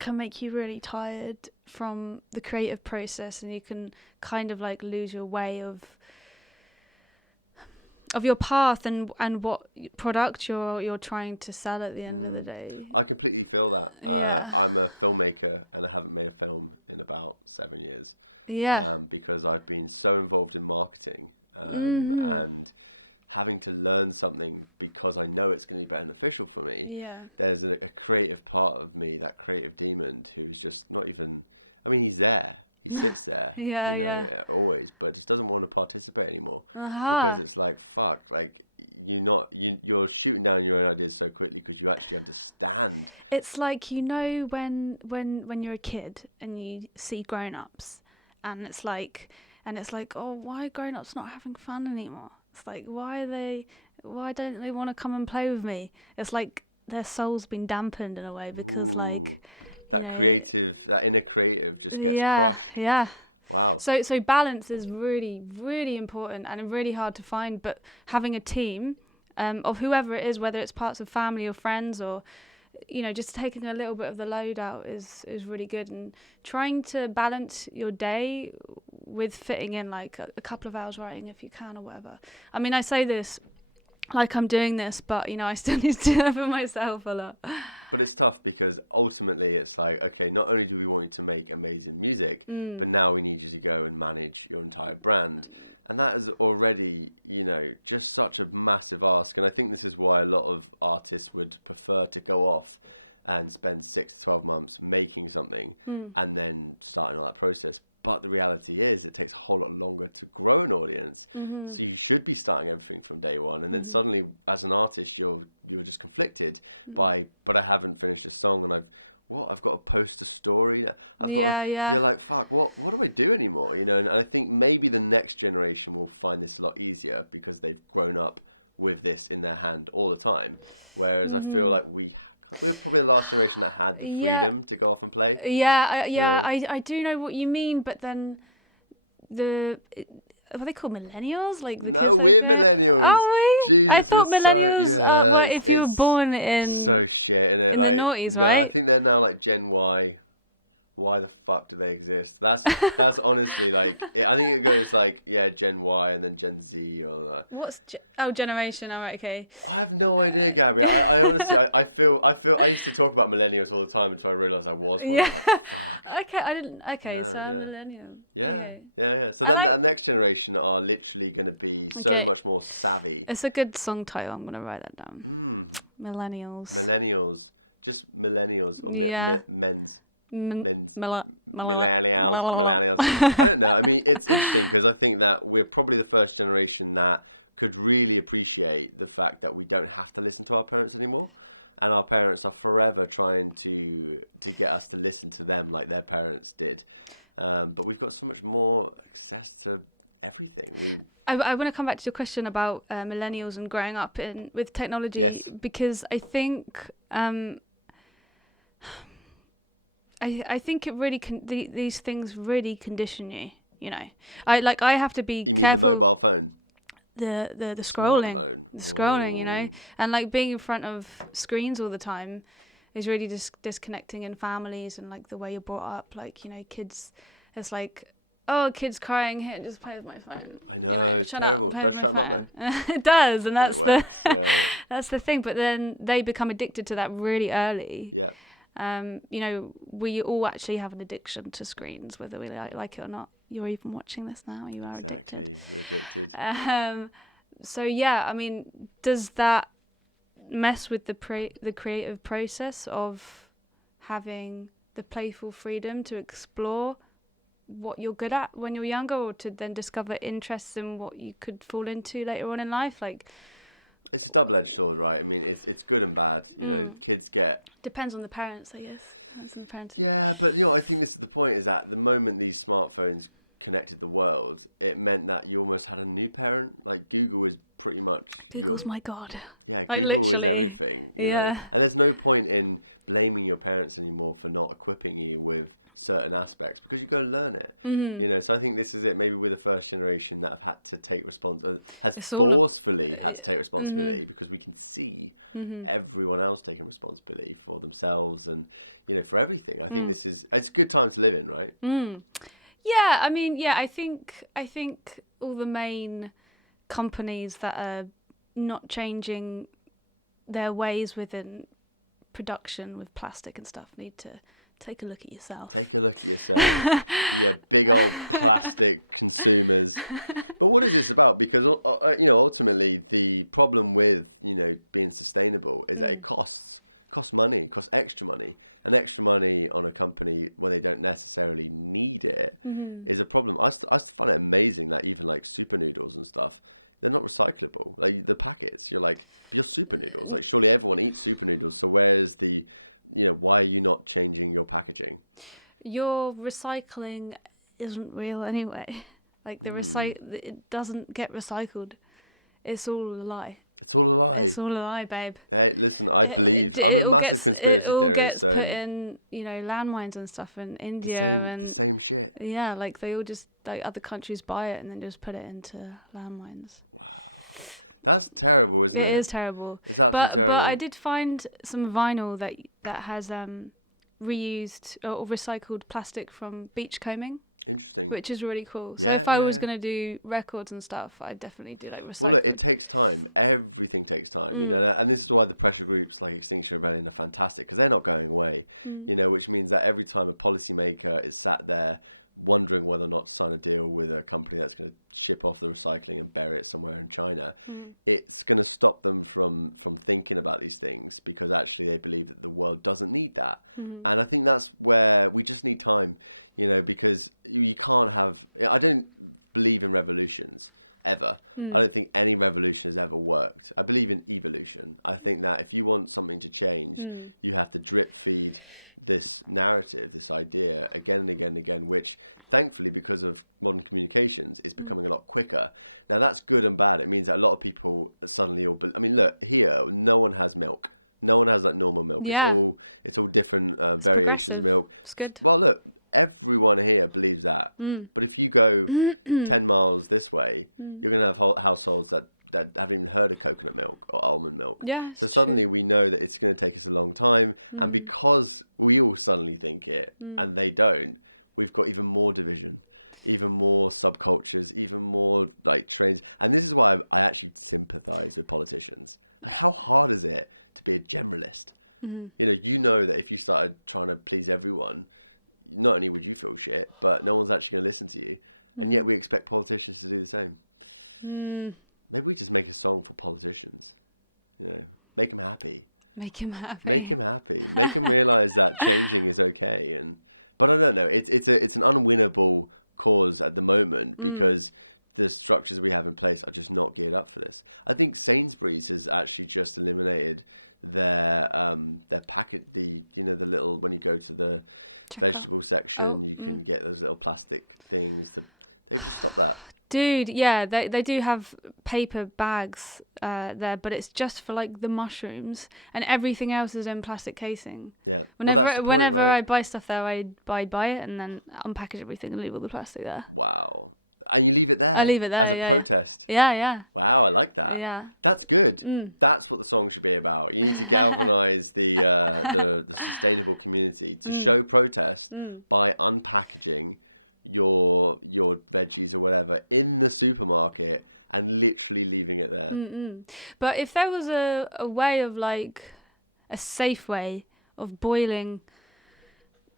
can make you really tired from the creative process, and you can kind of like lose your way of your path and what product you're trying to sell at the end of the day. I completely feel that. Yeah. I'm a filmmaker and I haven't made a film in about 7 years. Yeah. Because I've been so involved in marketing and having to learn something because I know it's going to be beneficial for me. Yeah. There's a creative part of me, that creative demon, who's just not even I mean, he's there. He sits there. Yeah. Always, but doesn't want to participate anymore. Uh-huh. Because it's like, fuck, like, you're shooting down your own ideas so quickly because you actually understand. It's like, when you're a kid and you see grown-ups, and it's like, oh, why are grown-ups not having fun anymore? It's like, why don't they want to come and play with me? It's like their soul's been dampened in a way because, like, that inner creative just gets yeah, crushed. yeah. Wow. So balance is really, really important and really hard to find. But having a team of whoever it is, whether it's parts of family or friends, or just taking a little bit of the load out is really good. And trying to balance your day with fitting in like a couple of hours writing if you can or whatever. I mean, I say this like I'm doing this, but I still need to do it for myself a lot. But it's tough because ultimately it's like, okay, not only do we want you to make amazing music, but now we need you to go and manage your entire brand. And that is already, just such a massive ask. And I think this is why a lot of artists would prefer to go off and spend 6 to 12 months making something and then starting on that process. But the reality is it takes a whole lot longer to grow an audience. So you should be starting everything from day one. And then suddenly, as an artist, you're just conflicted by, but I haven't finished a song and I've got to post a story. Yeah. You're like, fuck, what do I do anymore? And I think maybe the next generation will find this a lot easier because they've grown up with this in their hand all the time. Whereas I feel like we're probably the last generation that had the freedom to go off and play. I do know what you mean, but then are they called millennials? Like the kids like that? Oh, we? I thought millennials were if you were born in the noughties, right? I think they're now like Gen Y. Why the fuck do they exist? That's honestly like, I think it goes like, Gen Y and then Gen Z or that. What's generation? All right, okay. I have no idea, Gabby. I honestly, I feel I used to talk about millennials all the time until I realised I was one. Yeah. Okay, I didn't. Okay, so I'm a millennial. Yeah. So that next generation are literally going to be so much more savvy. It's a good song title. I'm gonna write that down. Millennials. Just millennials. Yeah. Millennials. I don't know. I mean, it's interesting because I think that we're probably the first generation that could really appreciate the fact that we don't have to listen to our parents anymore, and our parents are forever trying to get us to listen to them like their parents did. But we've got so much more access to everything. I want to come back to your question about millennials and growing up with technology, because I think I think it really these things really condition you. I have to be careful. The scrolling, and like being in front of screens all the time is really disconnecting in families and like the way you're brought up. Like kids, it's like, oh, kids crying, here, just play with my phone. Shut up, play with my phone. It does, and that's the thing. But then they become addicted to that really early. We all actually have an addiction to screens, whether we like it or not. You're even watching this now, you are addicted. So yeah, I mean, does that mess with the creative process of having the playful freedom to explore what you're good at when you're younger, or to then discover interests in what you could fall into later on in life? Like, it's a double-edged sword, right? I mean, it's good and bad. Kids get... Depends on the parents, I guess. Depends on the parents. Yeah, but I think this is the point, is that the moment these smartphones connected the world, it meant that you almost had a new parent. Like, Google was pretty much... Google's my god. Yeah, like, Google literally. Yeah. And there's no point in blaming your parents anymore for not equipping you with certain aspects, because you go learn it. So I think this is it. Maybe we're the first generation that have had to take responsibility, forcefully had to take responsibility, because we can see everyone else taking responsibility for themselves and for everything. I think it's a good time to live in, right? Yeah, I mean, I think all the main companies that are not changing their ways within production with plastic and stuff need to take a look at yourself. Take a look at yourself. Big old plastic consumers. But what is this about? Because ultimately the problem with being sustainable is that it costs money, costs extra money an extra money on a company where they don't necessarily need it is a problem. I find it amazing that even like super noodles and stuff, they're not recyclable. Like the packets, you're like, you're super noodles. Like surely everyone eats super noodles. So where is the, why are you not changing your packaging? Your recycling isn't real anyway. Like it doesn't get recycled. It's all a lie. It's all a lie. It's all a lie, babe. Hey, listen, I believe It all gets put in, landmines and stuff in India and same shit. yeah, like they all just like other countries buy it and then just put it into landmines. That's terrible. It is terrible. But I did find some vinyl that has reused or recycled plastic from beachcombing, which is really cool. So if I was going to do records and stuff, I'd definitely do like recycled. Well, it takes time. Everything takes time. And this is why the pressure groups like Singer-songwriter are fantastic, because they're not going away. Which means that every time a policymaker is sat there wondering whether or not to sign a deal with a company that's going to ship off the recycling and bury it somewhere in China, it's going to stop them from thinking about these things, because actually they believe that the world doesn't need that. And I think that's where we just need time, because you can't have... I don't believe in revolutions, ever. I don't think any revolution has ever worked. I believe in evolution. I think that if you want something to change, you have to drip feed this narrative, this idea, again and again and again, which thankfully, because of modern communications, is becoming a lot quicker. Now that's good and bad. It means that a lot of people are suddenly all... I mean, look, here, no one has milk. No one has like normal milk. Yeah. It's all different. It's progressive. Milk. It's good. Well, look, everyone here believes that. But if you go 10 miles this way, you're going to have households that haven't even heard of coconut milk or almond milk. Yeah, it's so suddenly true. we know that it's going to take us a long time, and because we all suddenly think it and they don't, we've got even more division, even more subcultures, even more like strains. And this is why I actually sympathise with politicians. How hard is it to be a generalist? You know that if you started trying to please everyone, not only would you feel shit, but no one's actually going to listen to you. And yet we expect politicians to do the same. Maybe we just make a song for politicians. Make them happy. Make him happy. Make them happy. Make them realise that changing is okay. But I don't know. It's an unwinnable cause at the moment, because the structures we have in place are just not geared up for this. I think Sainsbury's has actually just eliminated their packet, the little, when you go to the vegetable section, you can get those little plastic things and stuff like that. Dude, yeah, they do have paper bags there, but it's just for like the mushrooms, and everything else is in plastic casing. Yeah. Whenever I buy stuff there, I buy it and then unpackage everything and leave all the plastic there. Wow. And you leave it there? I leave it there, yeah. Wow, I like that. Yeah. That's good. That's what the song should be about. You need to galvanise the sustainable community to show protest by unpackaging your veggies or whatever in the supermarket and literally leaving it there. But if there was a way of like a safe way of boiling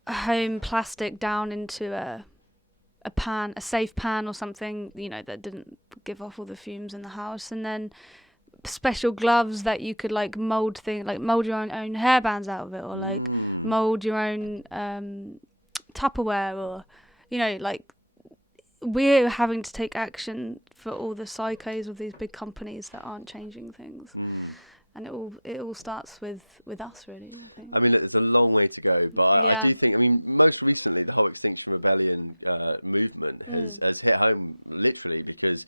home plastic down into a pan, a safe pan or something, that didn't give off all the fumes in the house, and then special gloves that you could like mold your own hairbands out of it, or like mold your own Tupperware, or like we're having to take action for all the psychos of these big companies that aren't changing things. And it all starts with us, really, I think. I mean, it's a long way to go, but I do think, most recently the whole Extinction Rebellion movement has hit home, literally, because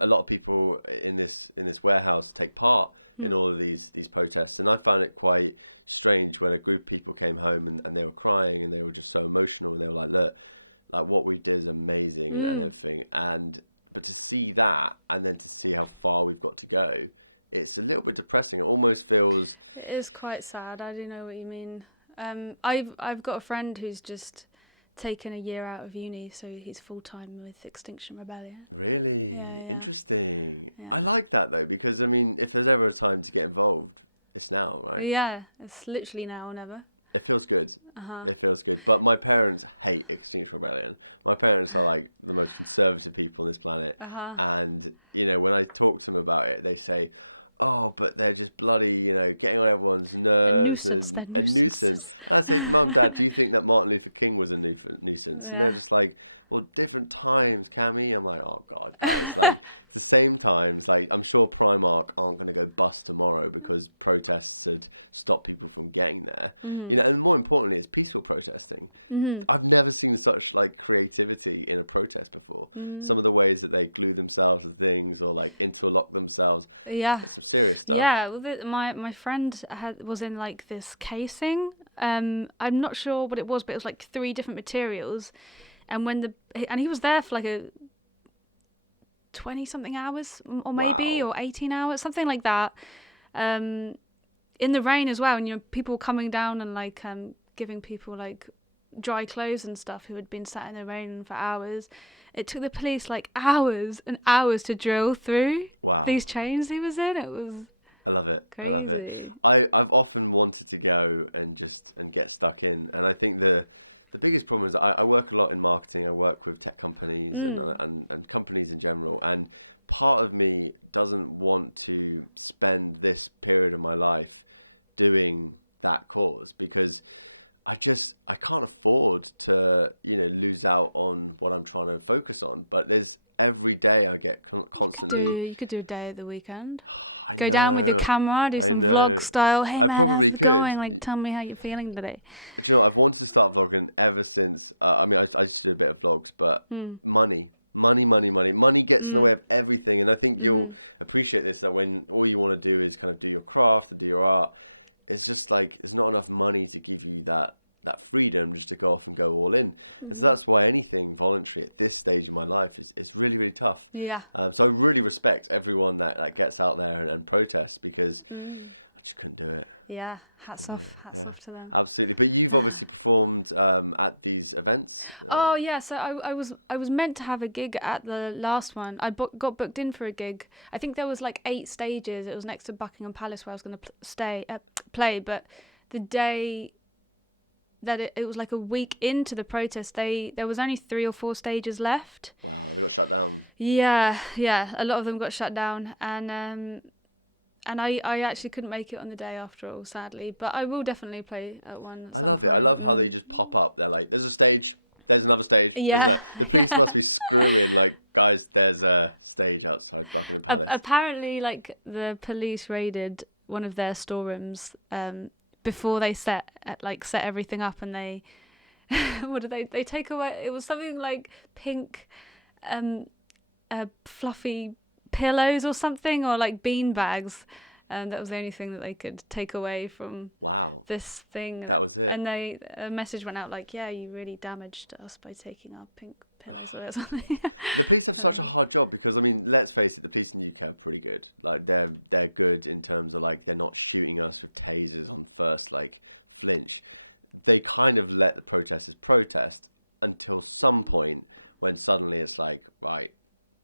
a lot of people in this warehouse take part in all of these protests, and I found it quite strange when a group of people came home and they were crying and they were just so emotional, and they were like, look, what we did is amazing and everything, but to see that and then to see how far we've got to go, it's a little bit depressing. It almost feels... It is quite sad. I do know what you mean. I've got a friend who's just taken a year out of uni, so he's full-time with Extinction Rebellion. Really? Yeah. Interesting. Yeah. I like that, though, because, if there's ever a time to get involved, it's now, right? Yeah, it's literally now or never. It feels good. It feels good. But my parents hate Extinction Rebellion. My parents are like the most conservative people on this planet. And, when I talk to them about it, they say, oh, but they're just bloody, getting on everyone's nerves. A nuisance, they're a nuisances. I said, Mum, Dad, do you think that Martin Luther King was a nuisance? Yeah. And it's like, well, different times, Cammy. I'm like, oh, God. Like, at the same time, it's like, I'm sure Primark aren't going to go bust tomorrow because protests had stopped people from getting there. Mm-hmm. And more importantly, it's peaceful protesting. Mm-hmm. I've never seen such creativity in a protest before. Mm-hmm. Some of the ways that they glue themselves to things or interlock themselves. Yeah. Serious stuff. Yeah, well, my friend was in this casing. I'm not sure what it was, but it was 3 different materials, and he was there for a 20-something hours, or maybe, Wow. or 18 hours, something like that. In the rain as well, and people coming down and giving people dry clothes and stuff who had been sat in the rain for hours. It took the police hours and hours to drill through these chains he was in. It was I love it. crazy. I've often wanted to go and get stuck in, and I think the biggest problem is I work a lot in marketing. I work with tech companies and companies in general, and part of me doesn't want to spend this period of my life doing that cause because I can't afford to lose out on what I'm trying to focus on. But there's every day I get constantly. You could do a day at the weekend. Go down with your camera, do some vlog style. Hey man, how's it going? Tell me how you're feeling today. But I've wanted to start vlogging ever since. I used to do a bit of vlogs, but money gets in the way of everything. And I think you'll appreciate this, that when all you want to do is kind of do your craft and do your art, it's just there's not enough money to give you that freedom just to go off and go all in. So that's why anything voluntary at this stage of my life is really, really tough. Yeah. So I really respect everyone that gets out there and protests because I just couldn't do it. Yeah, hats off to them. Absolutely. But you've obviously performed at these events. Oh yeah, so I was meant to have a gig at the last one. I got booked in for a gig. I think there was 8 stages. It was next to Buckingham Palace where I was going to play. But the day that it was a week into the protest, there was only 3 or 4 stages left. You got shut down. Yeah, a lot of them got shut down, and I actually couldn't make it on the day after all, sadly. But I will definitely play at one at some point. I love how they just pop up. They're like, there's a stage, there's another stage. Yeah. The police must be screaming, guys, there's a stage outside. Apparently, the police raided one of their storerooms before they set everything up, and they what did they take away? It was something pink, fluffy pillows or something, or bean bags, and that was the only thing that they could take away from this thing. That was it. And a message went out yeah, you really damaged us by taking our pink pillows or something. The police have such a hard job because let's face it, the police in the UK are pretty good. They're good in terms of they're not shooting us with tasers on first flinch. They kind of let the protesters protest until some point when suddenly it's right,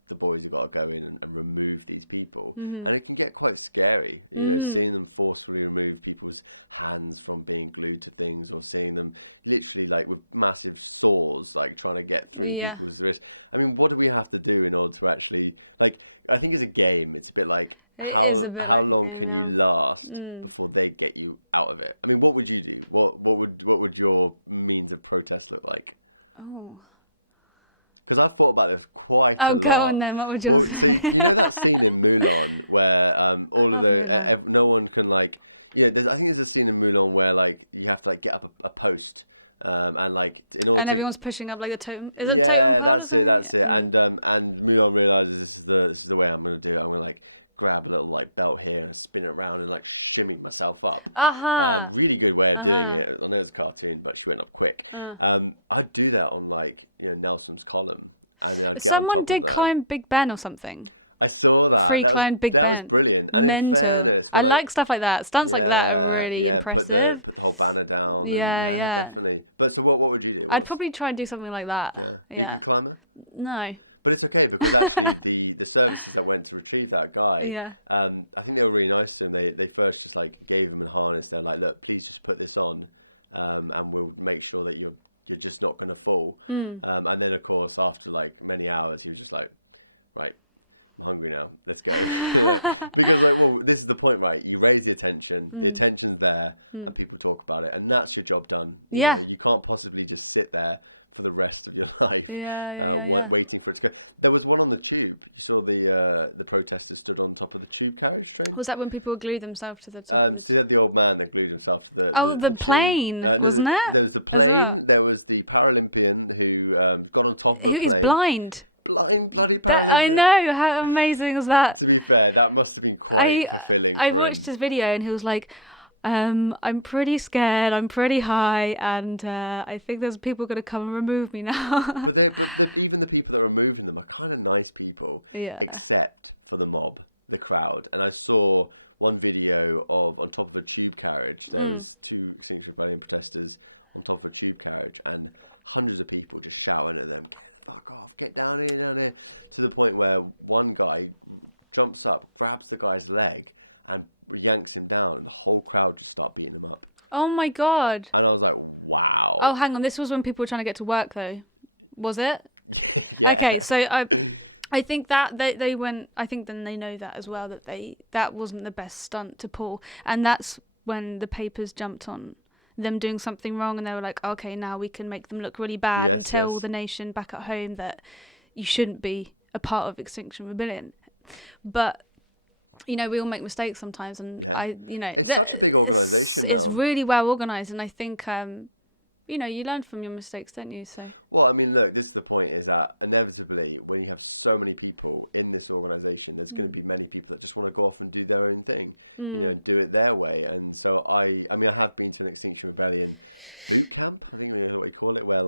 the boys have got to go in and remove these people, and it can get quite scary. Seeing them forcefully remove people's hands from being glued to things, or seeing them literally with massive saws trying to get through people's wrists. What do we have to do in order to actually I think it's a game. It's a bit it is a bit like a game now. now. How long can you last before they get you out of it? What would you do? What would your means of protest look like? Oh. Because I've thought about this quite. Oh, go on then. What would yours be? You know that scene in Mulan where all of Mulan. no one can I think there's a scene in Mulan where you have to get up a post and everyone's pushing up a totem. Is it a totem pole or something? That's it. And Mulan realizes this is the way I'm going to do it. I'm going to grab a little belt here and spin it around and shimmy myself up. Really good way of doing it. I know it's a cartoon, but she went up quick. I'd do that on Nelson's column. Someone did climb Big Ben or something. I saw that. Free climb Big Ben. Brilliant. Mental. I like stuff like that. Stunts like that are really impressive. Put the whole banner down. Yeah. Definitely. But so what would you do? I'd probably try and do something like that. Yeah. Did you climb it? No. But it's okay because actually the services that went to retrieve that guy, I think they were really nice to him. They first just gave him a harness. They're look, please just put this on, and we'll make sure that you're just not going to fall. And then of course after many hours, he was just right, hungry now. Let's go. Because, well, this is the point, right? You raise the attention, the attention's there, and people talk about it, and that's your job done. Yeah. You can't possibly just sit there for the rest of your life. Waiting for it to go. There was one on the tube. You saw the protesters stood on top of the tube carriage train. Was that when people glued themselves to the top of the tube? The old man that glued himself to the plane, wasn't it? There was the plane, as well. There was the Paralympian who got on top of Who the is plane. blind. Bloody that I know. How amazing was that? To be fair, that must have been quite fulfilling. I watched his video and he was like, I'm pretty scared, I'm pretty high, and I think there's people going to come and remove me now. But even the people that are removing them are kind of nice people, except for the mob, the crowd. And I saw one video of on top of a tube carriage, there was two Singer-songwriter protesters on top of a tube carriage, and hundreds of people just shouting at them, fuck off, get down here, to the point where one guy jumps up, grabs the guy's leg, and yanks him down, and the whole crowd just start beating him up. Oh my god. And I was like, wow. Oh, hang on, this was when people were trying to get to work though, was it? Yeah. Okay, so I think that they went, I think then they know that as well, that wasn't the best stunt to pull, and that's when the papers jumped on them doing something wrong, and they were like, okay, now we can make them look really bad and tell the nation back at home that you shouldn't be a part of Extinction Rebellion. But we all make mistakes sometimes, and it's really well organised, and I think you learn from your mistakes, don't you? So. Well, I mean, look, this is the point: is that inevitably, when you have so many people in this organisation, there's going to be many people that just want to go off and do their own thing, and do it their way. And so I have been to an Extinction Rebellion boot camp, I think that's what we call it, where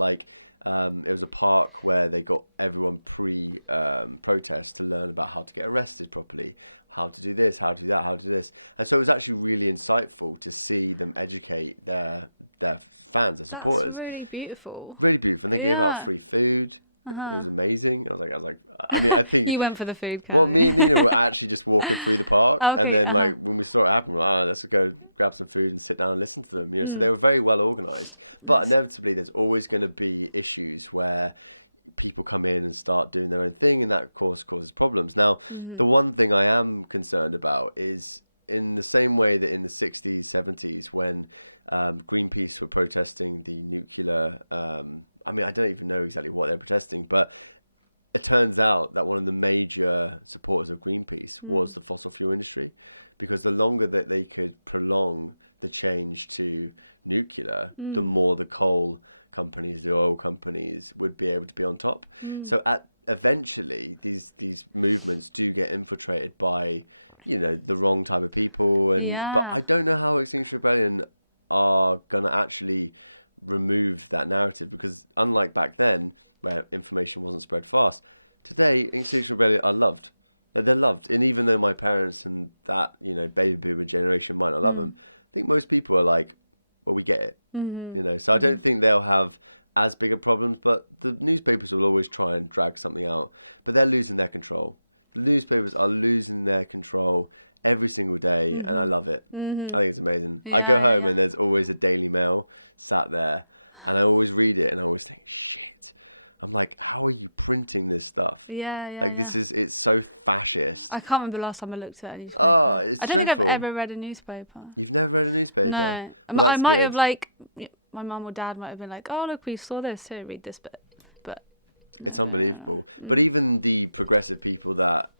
there was a park where they got everyone pre-protest to learn about how to get arrested properly, how to do this, how to do that, how to do this. And so it was actually really insightful to see them educate their fans. That's really beautiful. Really beautiful. They gave out free food. It was amazing. I was like, I think you went for the food, Cal. We were actually just walking through the park. Okay. And then, when we saw it happen, let's go grab some food and sit down and listen to them. So they were very well organised. But inevitably, there's always going to be issues where people come in and start doing their own thing, and that, of course, causes problems. Now, the one thing I am concerned about is, in the same way that in the 60s, 70s, when Greenpeace were protesting the nuclear, I don't even know exactly what they're protesting, but it turns out that one of the major supporters of Greenpeace was the fossil fuel industry, because the longer that they could prolong the change to nuclear, the more the coal companies, the oil companies, would be able to be on top. So eventually, these movements do get infiltrated by, the wrong type of people. And, yeah. But I don't know how Extinction Rebellion are going to actually remove that narrative, because unlike back then, where information wasn't spread fast, today Extinction Rebellion are loved. They're loved, and even though my parents and that baby boomer generation might not love them, I think most people are like, well, we get it. So I don't think they'll have as big a problem, but the newspapers will always try and drag something out, but they're losing their control. The newspapers are losing their control every single day, and I love it. I think it's amazing. I go home and there's always a Daily Mail sat there, and I always read it, and I always think, shit. I'm like, how are you printing this stuff? It's so fascist. I can't remember the last time I looked at a newspaper. I don't think I've ever read a newspaper. You've never read a newspaper? No. I might have, my mum or dad might have been like, oh, look, we saw this, here, read this bit. But it's unbelievable. But even the progressive people that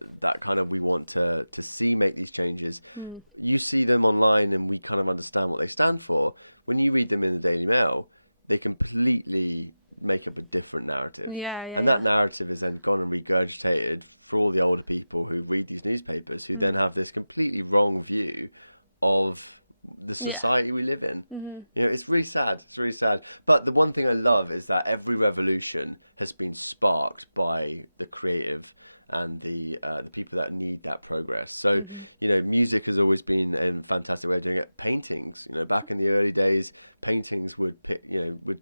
kind of we want to see make these changes, you see them online and we kind of understand what they stand for. When you read them in the Daily Mail, they completely make up a different narrative. And that narrative is then gone and regurgitated for all the older people who read these newspapers, who then have this completely wrong view of the society we live in. It's really sad. It's really sad. But the one thing I love is that every revolution has been sparked by the creative and the people that need that progress. So, music has always been a fantastic way of doing it. Paintings, back in the early days, paintings would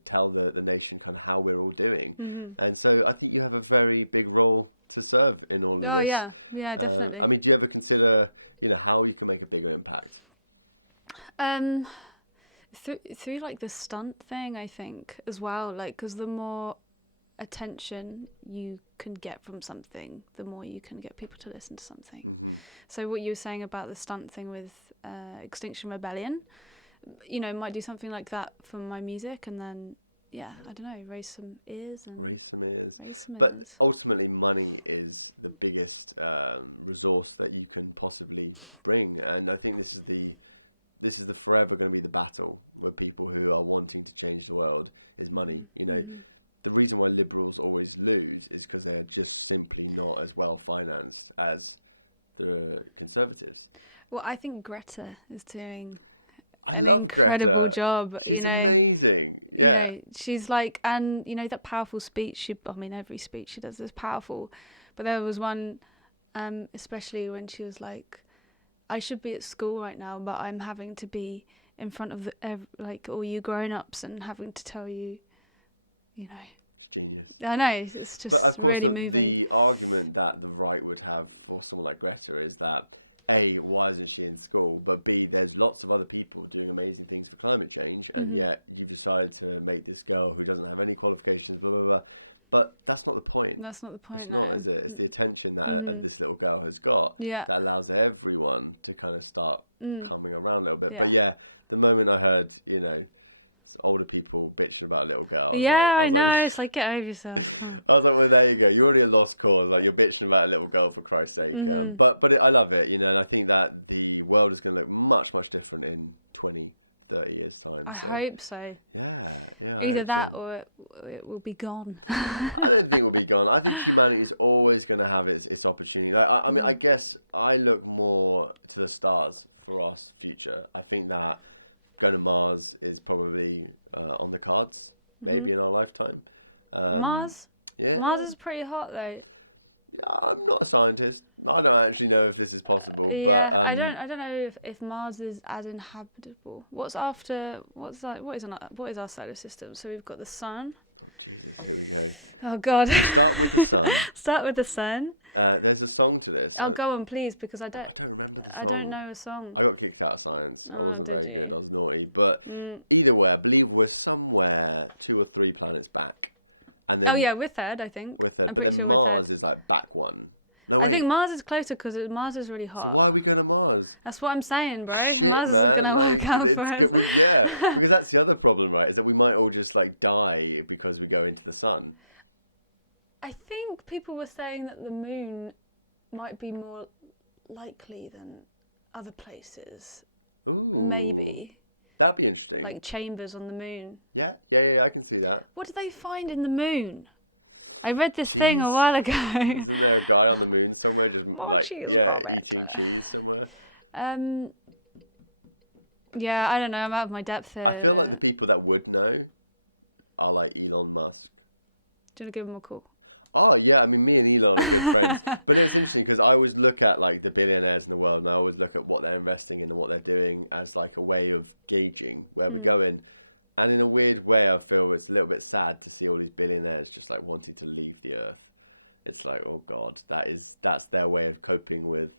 tell the nation kind of how we're all doing. And so I think you have a very big role to serve in all of this. Oh, yeah, definitely. Do you ever consider, how you can make a bigger impact? Through the stunt thing, I think, as well, because the more attention you can get from something, the more you can get people to listen to something. So what you were saying about the stunt thing with Extinction Rebellion, you know, might do something like that for my music, and then, yeah, I don't know, raise some ears. But ultimately, money is the biggest resource that you can possibly bring, and I think this is the forever going to be the battle where people who are wanting to change the world is money. You know, the reason why liberals always lose is because they're just simply not as well financed as the Conservatives. Well, I think Greta is doing an incredible job. She's amazing. Yeah. You know, she's like, and you know that powerful speech. Every speech she does is powerful, but there was one, especially when she was like, "I should be at school right now, but I'm having to be in front of like all you grown-ups and having to tell you, you know." I know, it's just really moving. The argument that the right would have for someone like Greta is that A, why isn't she in school? But B, there's lots of other people doing amazing things for climate change, and yet you decided to make this girl who doesn't have any qualifications, blah, blah, blah. But that's not the point. That's not the point, no. It's the attention that this little girl has got that allows everyone to kind of start coming around a little bit. Yeah. But yeah, the moment I heard, you know, older people bitching about little girls. Yeah, I know. It's like, get over yourselves. Come on. I was like, well, there you go. You're already a lost cause. Like, you're bitching about a little girl, for Christ's sake. But I love it, you know, and I think that the world is going to look much, much different in 20, 30 years' time. I hope so. Yeah. Either that or it will be gone. I don't think it will be gone. I think humanity is always going to have its opportunity. Like, I mean, I guess I look more to the stars for our future. I think that going to Mars is probably on the cards, maybe in our lifetime. Mars? Yeah. Mars is pretty hot, though. I'm not a scientist. I don't actually know if this is possible. Yeah, but, I don't know if Mars is as inhabitable. What is our solar system? So we've got the sun. Oh God. Start with the sun. There's a song to this. Oh, go on, please, because I don't know a song. I got kicked out of science. Oh, did you? I was naughty, but either way, I believe we're somewhere 2 or 3 planets back. And then, with Ed, I think. I'm pretty sure with Ed. Mars is like back one. No, I think Mars is closer because Mars is really hot. Why are we going to Mars? That's what I'm saying, bro. Mars isn't going to work out for us. Yeah, because that's the other problem, right? Is that we might all just like die because we go into the sun. I think people were saying that the moon might be more likely than other places. Ooh, maybe. That'd be interesting. Like chambers on the moon. Yeah, I can see that. What did they find in the moon? I read this thing a while ago. Is there a guy on the moon somewhere just more cheese from it. Somewhere? Yeah, I don't know. I'm out of my depth here. I feel like the people that would know are like Elon Musk. Do you want to give him a call? Oh yeah, I mean me and Elon are friends. But it's interesting because I always look at like the billionaires in the world, and I always look at what they're investing in and what they're doing as like a way of gauging where we're going. And in a weird way, I feel it's a little bit sad to see all these billionaires just like wanting to leave the earth. It's like, oh God, that's their way of coping with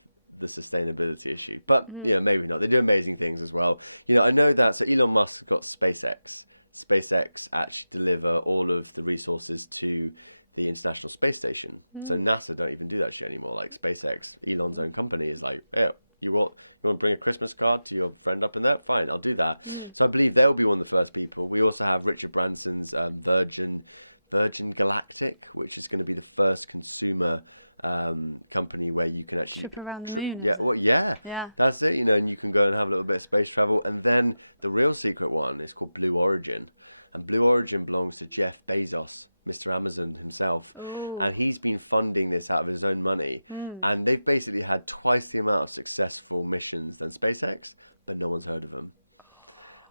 the sustainability issue. But you know, maybe not. They do amazing things as well. You know, I know that. So Elon Musk got SpaceX. SpaceX actually deliver all of the resources to the International Space Station. So NASA don't even do that shit anymore. Like SpaceX, Elon's own company, is like, hey, you want to bring a Christmas card to your friend up in there? Fine, I'll do that. So I believe they'll be one of the first people. We also have Richard Branson's Virgin Galactic, which is going to be the first consumer company where you can actually trip around the moon. Is it? Well, yeah. That's it. You know, and you can go and have a little bit of space travel. And then the real secret one is called Blue Origin, and Blue Origin belongs to Jeff Bezos, Mr. Amazon himself. Ooh. And he's been funding this out of his own money. And they've basically had twice the amount of successful missions than SpaceX, but no one's heard of them.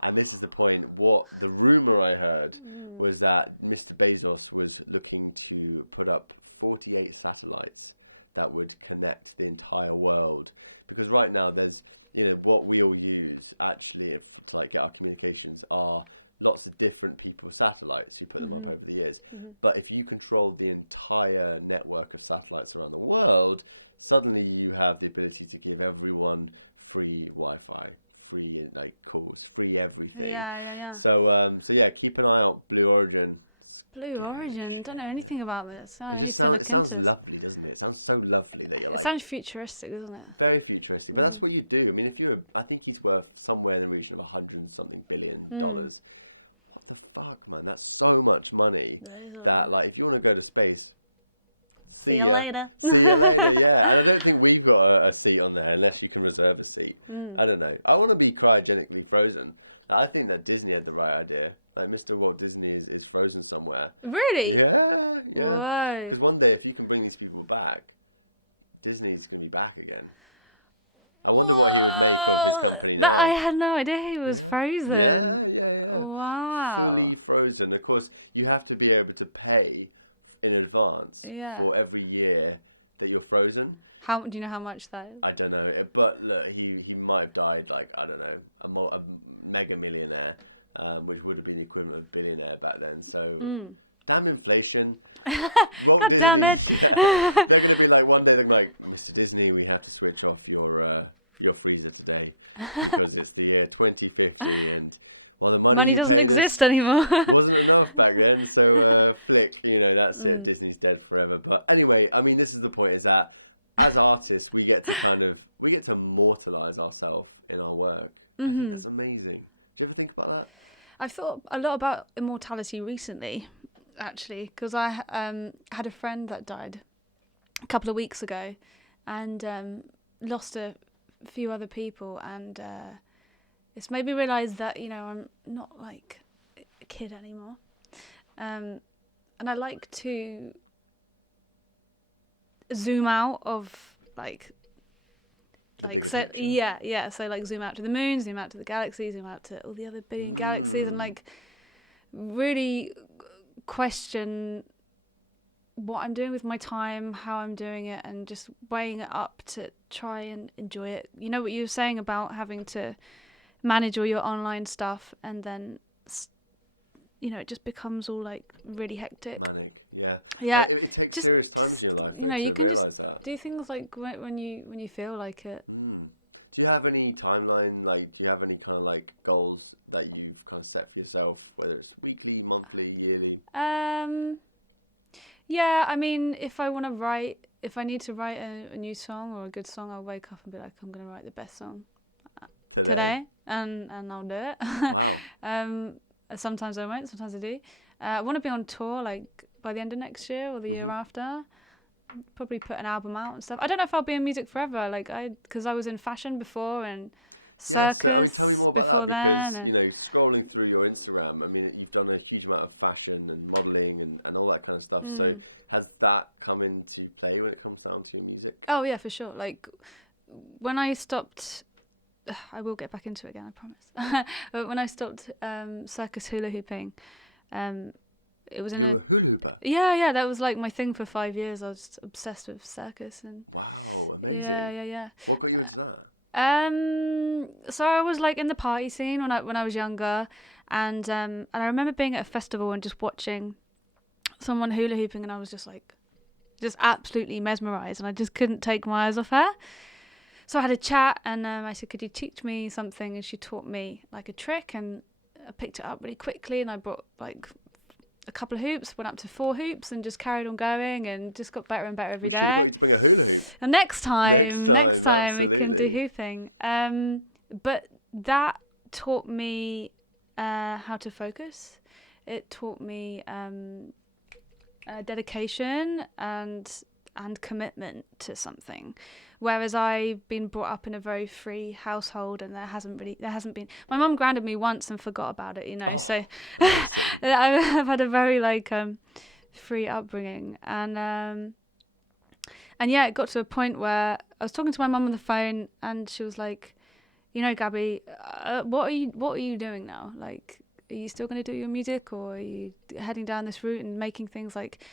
And this is the point. What the rumor I heard was that Mr. Bezos was looking to put up 48 satellites that would connect the entire world. Because right now there's, you know, what we all use actually to like get our communications are lots of different people's satellites. You put them up over the years. But if you control the entire network of satellites around the world, suddenly you have the ability to give everyone free Wi-Fi, free like calls, free everything. Yeah. So yeah, keep an eye out. Blue Origin. It's Blue Origin. Don't know anything about this. I need to look into this. It sounds lovely, doesn't it? It sounds so lovely. That It sounds futuristic, doesn't it? very futuristic. But that's what you do. I mean, I think he's worth somewhere in the region of $100-something billion. What the fuck, man? That's so much money that, like, if you want to go to space, see you later. See you later, yeah. And I don't think we've got a seat on there unless you can reserve a seat. I don't know. I want to be cryogenically frozen. I think that Disney had the right idea. Like, Mr. Walt Disney is frozen somewhere. Really? Yeah. Whoa. Because one day, if you can bring these people back, Disney's going to be back again. I wonder why he was named company. I had no idea he was frozen. Yeah. Wow. Fully frozen. Of course, you have to be able to pay in advance for every year that you're frozen. How do you know how much that is? I don't know, but look, he might have died like, I don't know, a mega millionaire, which would have been the equivalent of billionaire back then. So damn inflation. God damn it. They're going to be like, one day they're like, Mr. Disney, we have to switch off your freezer today because it's the year 2050 and the money doesn't exist anymore. Wasn't enough back then, so flick, that's it. Disney's dead forever. But anyway, I mean, this is the point: is that as artists, we get to immortalize ourselves in our work. It's amazing. Do you ever think about that? I've thought a lot about immortality recently, actually, because I had a friend that died a couple of weeks ago, and lost a few other people, and it's made me realise that I'm not like a kid anymore, and I like to zoom out of so like zoom out to the moon, zoom out to the galaxy, zoom out to all the other billion galaxies, and like really question what I'm doing with my time, how I'm doing it, and just weighing it up to try and enjoy it. You know what you were saying about having to manage all your online stuff, and then it just becomes all like really hectic. Manic. Yeah, it takes serious time in your life. You can just do things like when you feel like it. Do you have any timeline? Like, do you have any kind of like goals that you've kind of set for yourself, whether it's weekly, monthly, yearly? Yeah, I mean, if I need to write a new song or a good song, I'll wake up and be like, I'm gonna write the best song today, and I'll do it. Wow. Sometimes I won't, sometimes I do. I want to be on tour like by the end of next year or the year after. Probably put an album out and stuff. I don't know if I'll be in music forever, because I was in fashion before and circus before then. Because, scrolling through your Instagram, I mean, you've done a huge amount of fashion and modelling and all that kind of stuff. So has that come into play when it comes down to your music? Oh yeah, for sure. Like when I stopped, I will get back into it again, I promise. But when I stopped circus hula hooping, it was in Yeah, that was like my thing for 5 years. I was just obsessed with circus and wow, amazing. Yeah. What got you into that? So I was like in the party scene when I was younger, and I remember being at a festival and just watching someone hula hooping, and I was just absolutely mesmerized, and I just couldn't take my eyes off her. So I had a chat, and I said, could you teach me something? And she taught me like a trick, and I picked it up really quickly, and I brought like a couple of hoops, went up to 4 hoops, and just carried on going, and just got better and better every day. And next time we can do hooping. But that taught me how to focus. It taught me dedication and commitment to something. Whereas I've been brought up in a very free household, and there hasn't been. My mum grounded me once and forgot about it, So I've had a very free upbringing, and yeah, it got to a point where I was talking to my mum on the phone, and she was like, Gabby, what are you doing now? Like, are you still going to do your music, or are you heading down this route and making things like?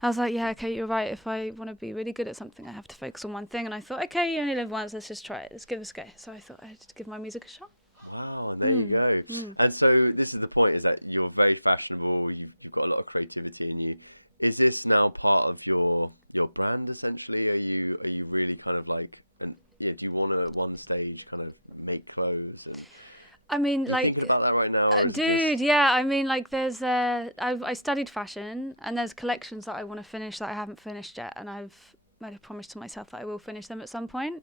I was like, yeah, okay, you're right. If I want to be really good at something, I have to focus on one thing. And I thought, okay, you only live once. Let's just try it. Let's give this a go. So I thought I'd give my music a shot. Wow, there you go. And so this is the point, is that you're very fashionable. You've got a lot of creativity in you. Is this now part of your brand, essentially? Are you really kind of like, do you want to at one stage kind of make clothes? I mean, Are you like, thinking about that right now? Or is it dude, just- yeah. I mean, like, there's I studied fashion, and there's collections that I want to finish that I haven't finished yet, and I've made a promise to myself that I will finish them at some point.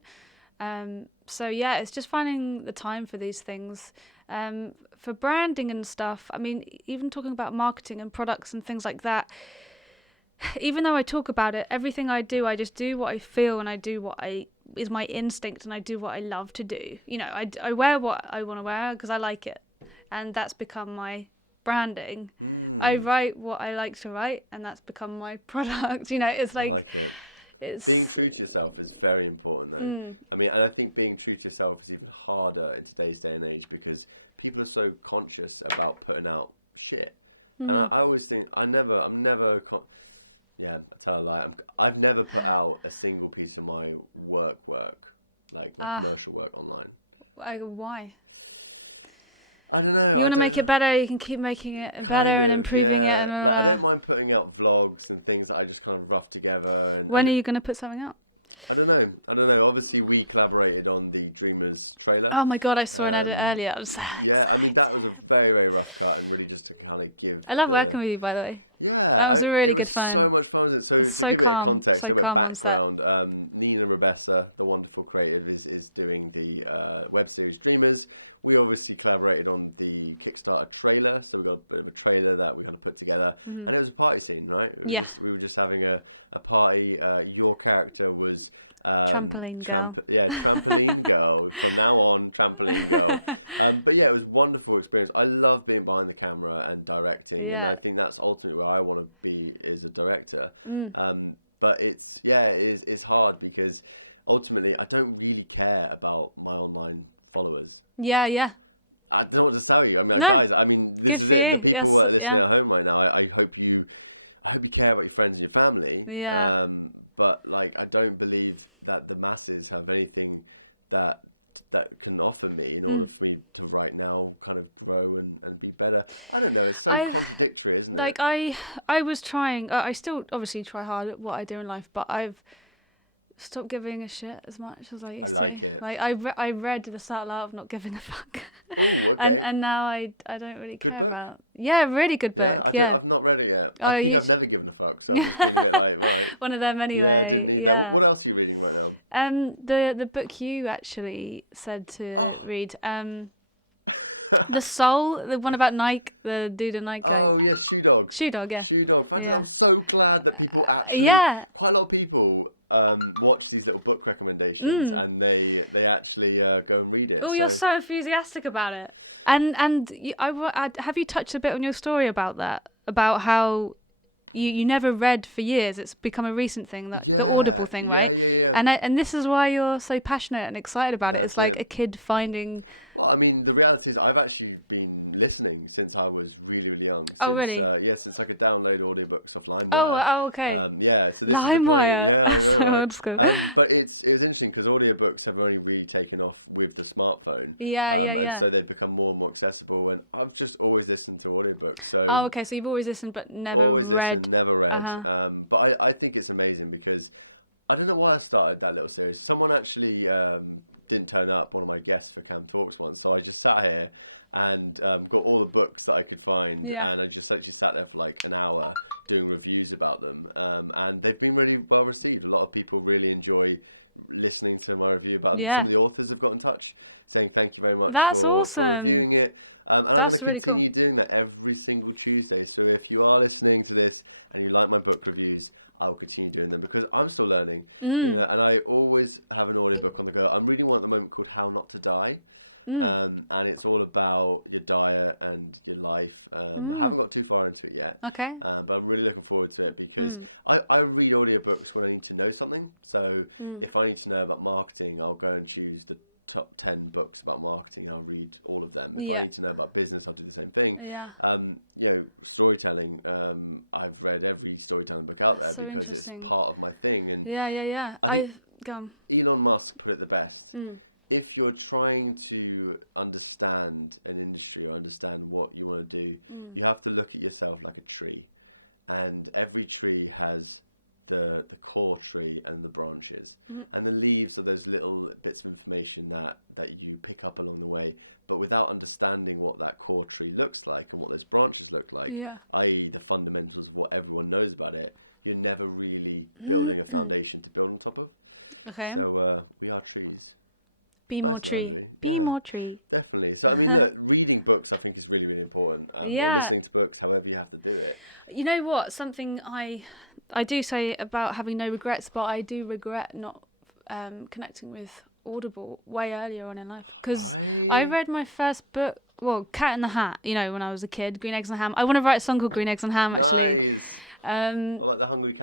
So yeah, it's just finding the time for these things. For branding and stuff, I mean, even talking about marketing and products and things like that, even though I talk about it, everything I do, I just do what I feel, and I do what is my instinct, and I do what I love to do. You know, I wear what I want to wear because I like it, and that's become my branding. I write what I like to write, and that's become my product. You know, it's I like, like it. it's Being true to yourself is very important. Though. I mean, and I think being true to yourself is even harder in today's day and age because people are so conscious about putting out shit. And I always think I'm never. Yeah, I tell a lie. I've never put out a single piece of my work, like commercial work online. why? I don't know. You want to make it better, you can keep making it better and improving it. And Like, I don't mind putting out vlogs and things that I just kind of rough together. And when are you going to put something out? I don't know. Obviously, we collaborated on the Dreamers trailer. Oh my god, I saw an edit earlier. I was so Yeah, I mean, that was a very, very rough start and really just to kind of give... I love working with you, by the way. Yeah. That was a really good fun. fun. So much fun. It's so calm, so calm on set. Nina Rebecca, the wonderful creative, is doing the web series Dreamers. We obviously collaborated on the Kickstarter trailer, so we got a bit of a trailer that we're going to put together. And it was a party scene, right? Yeah. We were just having a party. Your character was... Trampoline girl. Trampoline girl. From now on, trampoline girl. But yeah, it was a wonderful experience. I love being behind the camera and directing. Yeah. And I think that's ultimately where I want to be as a director. But it's hard because ultimately I don't really care about my online followers. Yeah. I don't know what to tell you. I mean, No. guys, I mean, Good for the you. people Yes. who are listening Yeah. at home right now, I hope you care about your friends and your family. Yeah. But like, I don't believe that the masses have anything that can offer me in order for me to right now kind of grow and be better. I don't know. It's so contradictory, isn't like it? I was trying. I still obviously try hard at what I do in life, but I've stopped giving a shit as much as I used to. Like I read the start out of not giving a fuck, and now I don't really care about. Yeah, really good book. Yeah. I've not read it yet. Oh, I've never given a fuck. So I one of them anyway. Yeah. What else are you reading right now? The book you actually said to read. The Soul, the one about Nike, the dude in Nike guy. Oh yes, Shoe Dog. Shoe Dog, yeah. Shoe Dog. Yeah. I'm so glad that people actually. Quite a lot of people watch these little book recommendations and they actually go and read it. Oh, you're so enthusiastic about it. And have you touched a bit on your story about that? About how you never read for years. It's become a recent thing, the Audible thing, right? Yeah. And this is why you're so passionate and excited about it. It's like a kid finding. Well, I mean, the reality is I've actually been listening since I was really, really young. Oh, really? Yes, it's like a download audiobooks off LimeWire. Oh, okay. Yeah. LimeWire. Yeah, so old school. But it's interesting because audiobooks have only really taken off with the smartphone. Yeah. So they've become more and more accessible, and I've just always listened to audiobooks. So Oh, okay. So you've always listened, but never read. Never read. But I think it's amazing because I don't know why I started that little series. Someone actually didn't turn up, one of my guests for CamTalks once, so I just sat here and got all the books that I could find, and I just actually sat there for like an hour doing reviews about them, and they've been really well received. A lot of people really enjoy listening to my review about them. Some of the authors have got in touch saying thank you very much. That's for awesome. reviewing it. That's really cool. You're doing that every single Tuesday, so if you are listening to this and you like my book reviews, I will continue doing them because I'm still learning. You know, and I always have an audiobook on the go. I'm reading one at the moment called How Not to Die. And it's all about your diet and your life. I haven't got too far into it yet. Okay. But I'm really looking forward to it because I read audiobooks when I need to know something. So if I need to know about marketing, I'll go and choose the top 10 books about marketing. I'll read all of them. If I need to know about business, I'll do the same thing. Yeah. You know, storytelling, I've read every storytelling book out there. So interesting. It's part of my thing. And Yeah. I go on. Elon Musk put it the best. If you're trying to understand an industry or understand what you want to do, you have to look at yourself like a tree. And every tree has the core tree and the branches. And the leaves are those little bits of information that you pick up along the way. but without understanding what that core tree looks like and what those branches look like, Yeah. i.e. the fundamentals of what everyone knows about it, you're never really building a foundation to build on top of. Okay. So we are trees. Be more That's tree. lovely. Be Yeah. more tree. Definitely. So I mean, look, reading books I think is really, really important. Yeah. Or listening to books, however you have to do it. You know what? Something I do say about having no regrets, but I do regret not connecting with Audible way earlier on in life, because I read my first book, well, Cat in the Hat, you know, when I was a kid, Green Eggs and Ham. I want to write a song called Green Eggs and Ham, actually. Nice. What, like the Hungry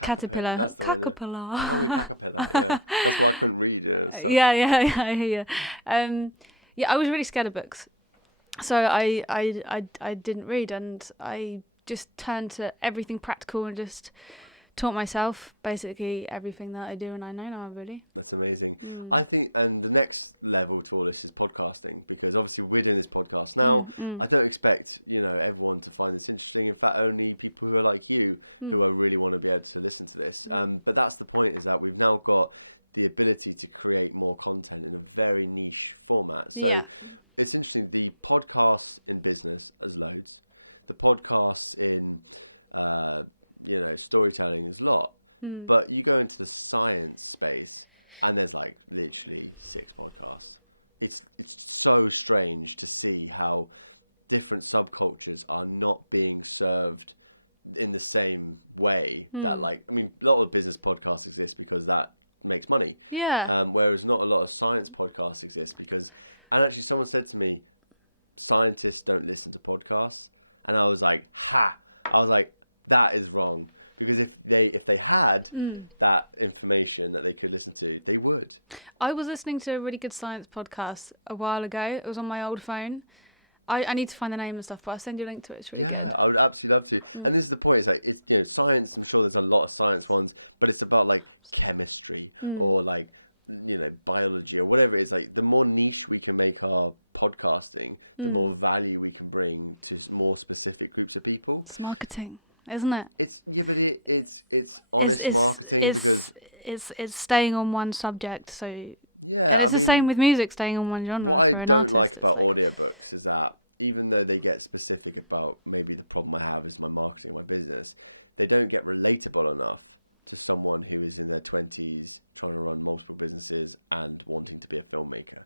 Caterpillar. That's it. Caterpillar. Caterpillar. That's why I couldn't read it. So. Yeah, I hear you. Yeah, I was really scared of books, so I didn't read, and I just turned to everything practical and just taught myself basically everything that I do and I know now, really. That's amazing. I think, and the next level to all this is podcasting, because obviously we're doing this podcast now. I don't expect, everyone to find this interesting. In fact, only people who are like you, who I really want to be able to listen to this. But that's the point, is that we've now got the ability to create more content in a very niche format. So it's interesting, the podcast in business has loads. The podcast in, storytelling is a lot. But you go into the science space, and there's like literally 6 podcasts. It's so strange to see how different subcultures are not being served in the same way. That a lot of business podcasts exist because that makes money. Yeah. Whereas not a lot of science podcasts exist because, and actually someone said to me, scientists don't listen to podcasts, and I was like, that is wrong. Because if they had that information that they could listen to, they would. I was listening to a really good science podcast a while ago. It was on my old phone. I need to find the name and stuff, but I'll send you a link to it. It's really good. I would absolutely love to. And this is the point, is like, science, I'm sure there's a lot of science ones, but it's about like chemistry or like, biology or whatever it is. Like, the more niche we can make our podcasting, the more value we can bring to more specific groups of people. It's marketing, isn't it? It's staying on one subject. So, and it's the same with music, staying on one genre for an artist. It's like audiobooks is that even though they get specific about maybe the problem I have is my marketing, my business, they don't get relatable enough to someone who is in their 20s trying to run multiple businesses and wanting to be a filmmaker.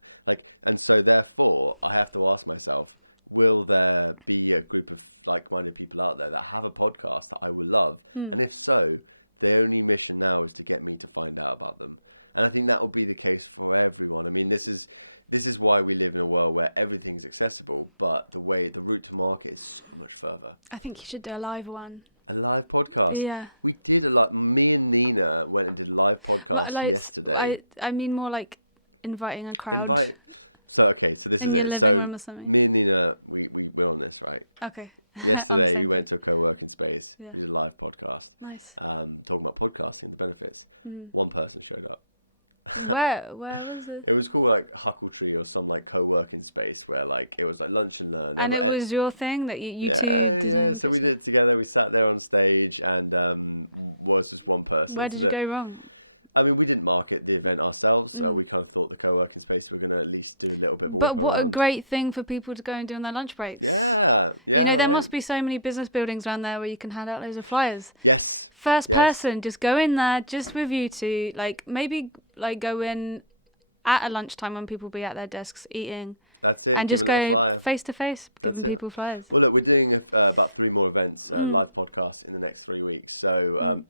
And so therefore, I have to ask myself, will there be a group of like-minded people out there that have a podcast that I would love? And if so, the only mission now is to get me to find out about them. And I think that will be the case for everyone. I mean, this is why we live in a world where everything's accessible, but the route to market is so much further. I think you should do a live one. A live podcast? Yeah. We did me and Nina went and did a live podcast. I mean more like inviting a crowd. So this in your living room or something. Me and Nina, we're on this, right? Okay. On the same we page. went to a co-working space. Yeah. Did a live podcast. Nice. Talking about podcasting, the benefits. One person showed up. Where was it? It was called like Huckletree or some like co-working space where like it was like lunch and learn. And it was your thing that you two designed. So we did it together. We sat there on stage and was just one person. Where did you go wrong? I mean, we didn't market the event ourselves, so we kind of thought the co-working space were going to at least do a little bit more. But what a great thing for people to go and do on their lunch breaks. Yeah. There must be so many business buildings around there where you can hand out loads of flyers. Yes. First person, just go in there, just with you two. Like, maybe like go in at a lunchtime when people be at their desks eating. That's it. And just go face to face, giving people flyers. Well, look, we're doing about 3 more events, live podcasts in the next 3 weeks, so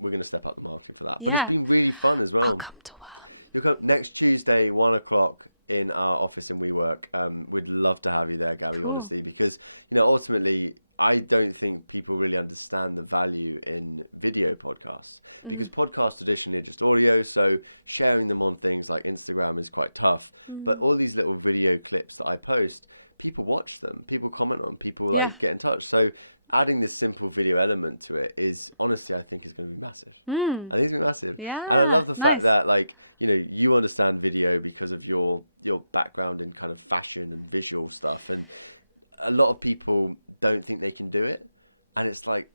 we're going to step up the market for that. Yeah. But it's been really fun as well. I'll come to one. We've got next Tuesday, 1 o'clock in our office in WeWork. We'd love to have you there, Gabby, honestly, because ultimately, I don't think people really understand the value in video podcasts. Because podcasts traditionally are just audio, so sharing them on things like Instagram is quite tough. But all these little video clips that I post, people watch them, people comment on, people get in touch. So adding this simple video element to it is, honestly, I think is going to be massive. I think it's going to be massive. Yeah, and I love the nice. fact that, you understand video because of your background in kind of fashion and visual stuff. And a lot of people don't think they can do it. And it's like,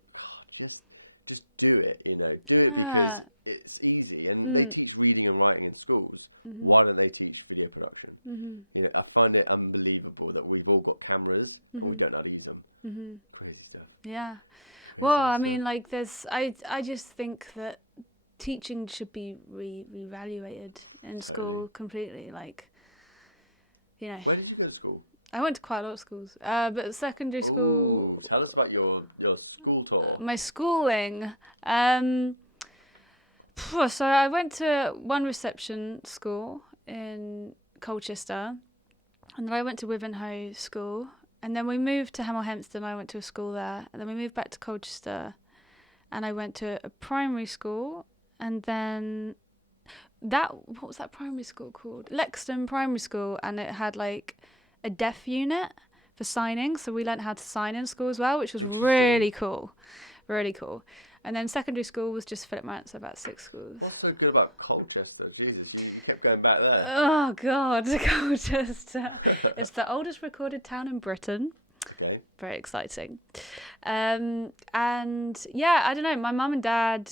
just do it, do it because it's easy. And they teach reading and writing in schools. Why don't they teach video production? I find it unbelievable that we've all got cameras, but we don't know how to use them. Crazy stuff. Yeah. Well, I mean, like, I just think that teaching should be reevaluated in school completely. Like, Where did you go to school? I went to quite a lot of schools, but secondary school. Tell us about your school tour. My schooling. So I went to one reception school in Colchester, and then I went to Wivenhoe School, and then we moved to Hemel Hempstead. I went to a school there, and then we moved back to Colchester, and I went to a primary school, and then what was that primary school called? Lexton Primary School, and it had like a deaf unit for signing, so we learnt how to sign in school as well, which was really cool. And then secondary school was just Philip Morris, so about 6 schools. What's so good about Colchester? Jesus, you kept going back there. Oh God, Colchester. It's the oldest recorded town in Britain. Okay. Very exciting. And yeah, I don't know, my mum and dad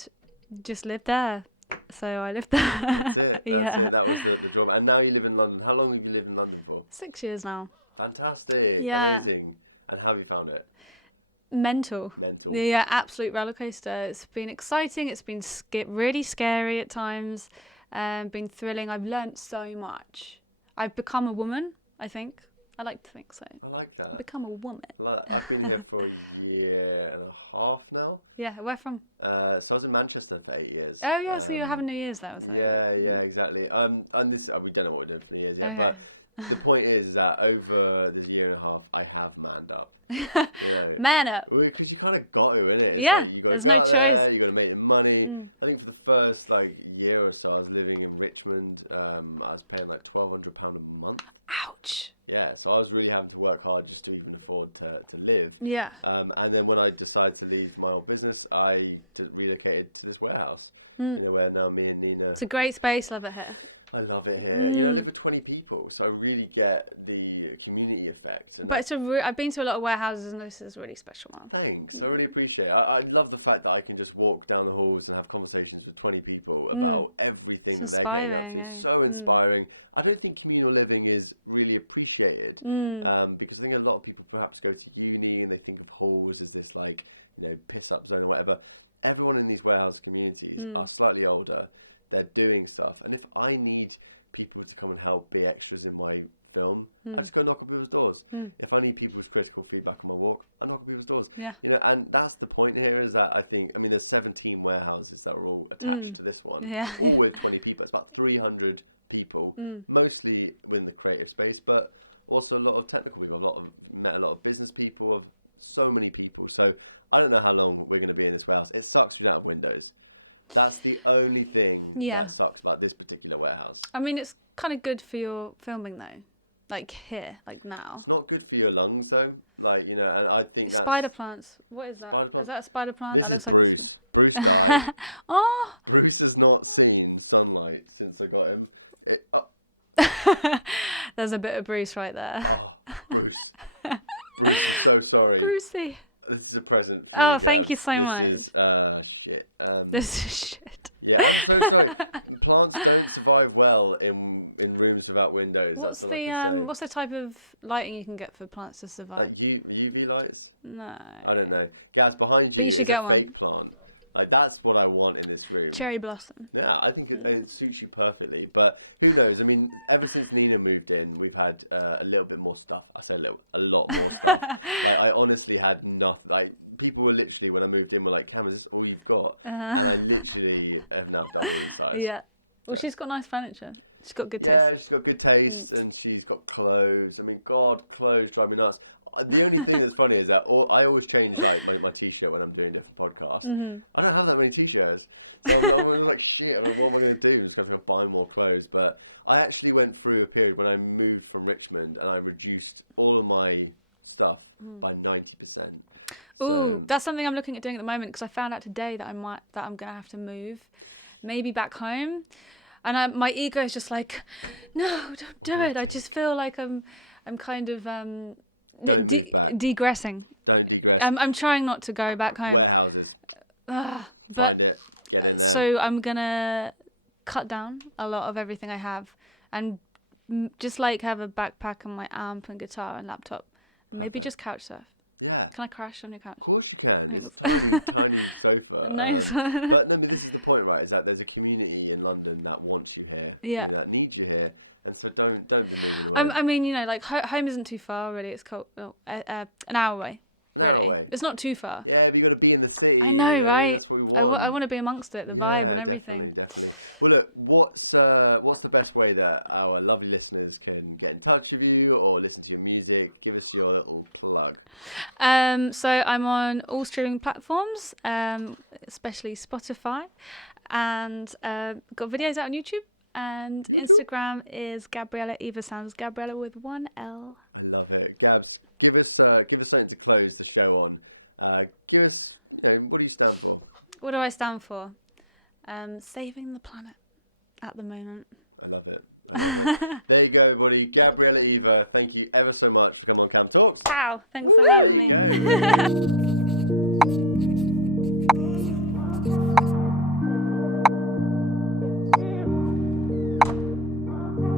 just lived there, so I lived there. That's Yeah. it, that was the job. And now you live in London. How long have you lived in London for? 6 years now. Fantastic. Yeah. Amazing. And how have you found it? Mental. Yeah, absolute roller coaster. It's been exciting. It's been really scary at times. Been thrilling. I've learnt so much. I've become a woman, I think. I like to think so. I like that. Become a woman. I've been here for a year and a half now. Yeah, where from? So I was in Manchester for 8 years. Oh yeah, so you're having New Year's there or something. Yeah, exactly. And this, we don't know what we're doing for New Year's yet, Okay. but the point is that over the year and a half, I have manned up. Man up. Because you kind of got to, innit? Yeah, Like, you gotta there's go no out choice. there, you got to make your money. I think for the first year or so, I was living in Richmond. I was paying like £1,200 a month. Ouch. Yeah, so I was really having to work hard just to even afford to live. Yeah. And then when I decided to leave my own business, I relocated to this warehouse. Where now me and Nina. It's a great space. Love it here. I love it here. I live with 20 people, so I really get the community effect. But I've been to a lot of warehouses, and this is a really special one. Thanks, I really appreciate it. I love the fact that I can just walk down the halls and have conversations with 20 people about everything. It's inspiring. It's so inspiring. I don't think communal living is really appreciated because I think a lot of people perhaps go to uni and they think of halls as this piss up zone or whatever. Everyone in these warehouse communities are slightly older. They're doing stuff, and if I need people to come and help be extras in my film, I just go knock on people's doors. If I need people's critical feedback on my walk, I knock on people's doors. Yeah. And that's the point here, is that I think, there's 17 warehouses that are all attached to this one. Yeah. All with 20 people. It's about 300 people, mostly within the creative space, but also a lot of technical people. Met a lot of business people, so many people. So I don't know how long we're going to be in this warehouse. It sucks we don't have windows. That's the only thing that sucks about this particular warehouse. It's kind of good for your filming though, like here, like now. It's not good for your lungs though, and I think Spider plants. What is that? Is that a spider plant? This That is looks Bruce. like Bruce, Oh! Bruce has not seen sunlight since I got him. There's a bit of Bruce right there. Oh, Bruce. Bruce, I'm so sorry. Brucey. This is a present. Oh, thank you so much. Shit. This is shit. Yeah, I'm so sorry. Plants don't survive well in rooms without windows. What's the type of lighting you can get for plants to survive? UV lights? No. I don't know. Gaz, behind you. But you should is get a one. fake plant. That's what I want in this room. Cherry blossom. Yeah, I think it suits you perfectly. But who knows? Ever since Nina moved in, we've had a little bit more stuff. I say a lot more stuff. I honestly had nothing. People were literally, when I moved in, were like, "Cam, is this all you've got?" And I literally have now done it inside. Yeah. Well, she's got nice furniture. She's got good taste. Yeah, she's got good taste, and she's got clothes. God, clothes drive me nuts. The only thing that's funny is that I always change my t-shirt when I'm doing different podcasts. I don't have that many t-shirts, so I'm like, shit. What am I going to do? I'm just going to buy more clothes. But I actually went through a period when I moved from Richmond and I reduced all of my stuff by 90%. Ooh, that's something I'm looking at doing at the moment, because I found out today that I'm going to have to move, maybe back home, and my ego is just like, no, don't do it. I just feel like I'm kind of degressing. Don't digress. I'm trying not to go back home. Warehouses. But Find it, get it there. so I'm gonna cut down a lot of everything I have, and just like have a backpack and my amp and guitar and laptop, and maybe just couch surf. Yeah. Can I crash on your couch? Of course you can. Thanks. It's a tiny sofa. Nice. But no, but this is the point, right? Is that there's a community in London that wants you here. Yeah. That needs you here, and so don't I mean, like home isn't too far really. It's called an hour away. Really, it's not too far. Yeah, but you got to be in the city. I know, right? I want to be amongst it, the vibe and everything. Definitely. Well, look, what's the best way that our lovely listeners can get in touch with you or listen to your music? Give us your little plug. So I'm on all streaming platforms, especially Spotify, and got videos out on YouTube. And Instagram is Gabriela Eva Sounds. Gabriela with one L. I love it, Gabs. Give us something to close the show on. Give us, what do you stand for? What do I stand for? Saving the planet at the moment. I love it. There you go, everybody. Gabriela Eva, thank you ever so much. Come on, CamTalks. Wow, thanks for having me.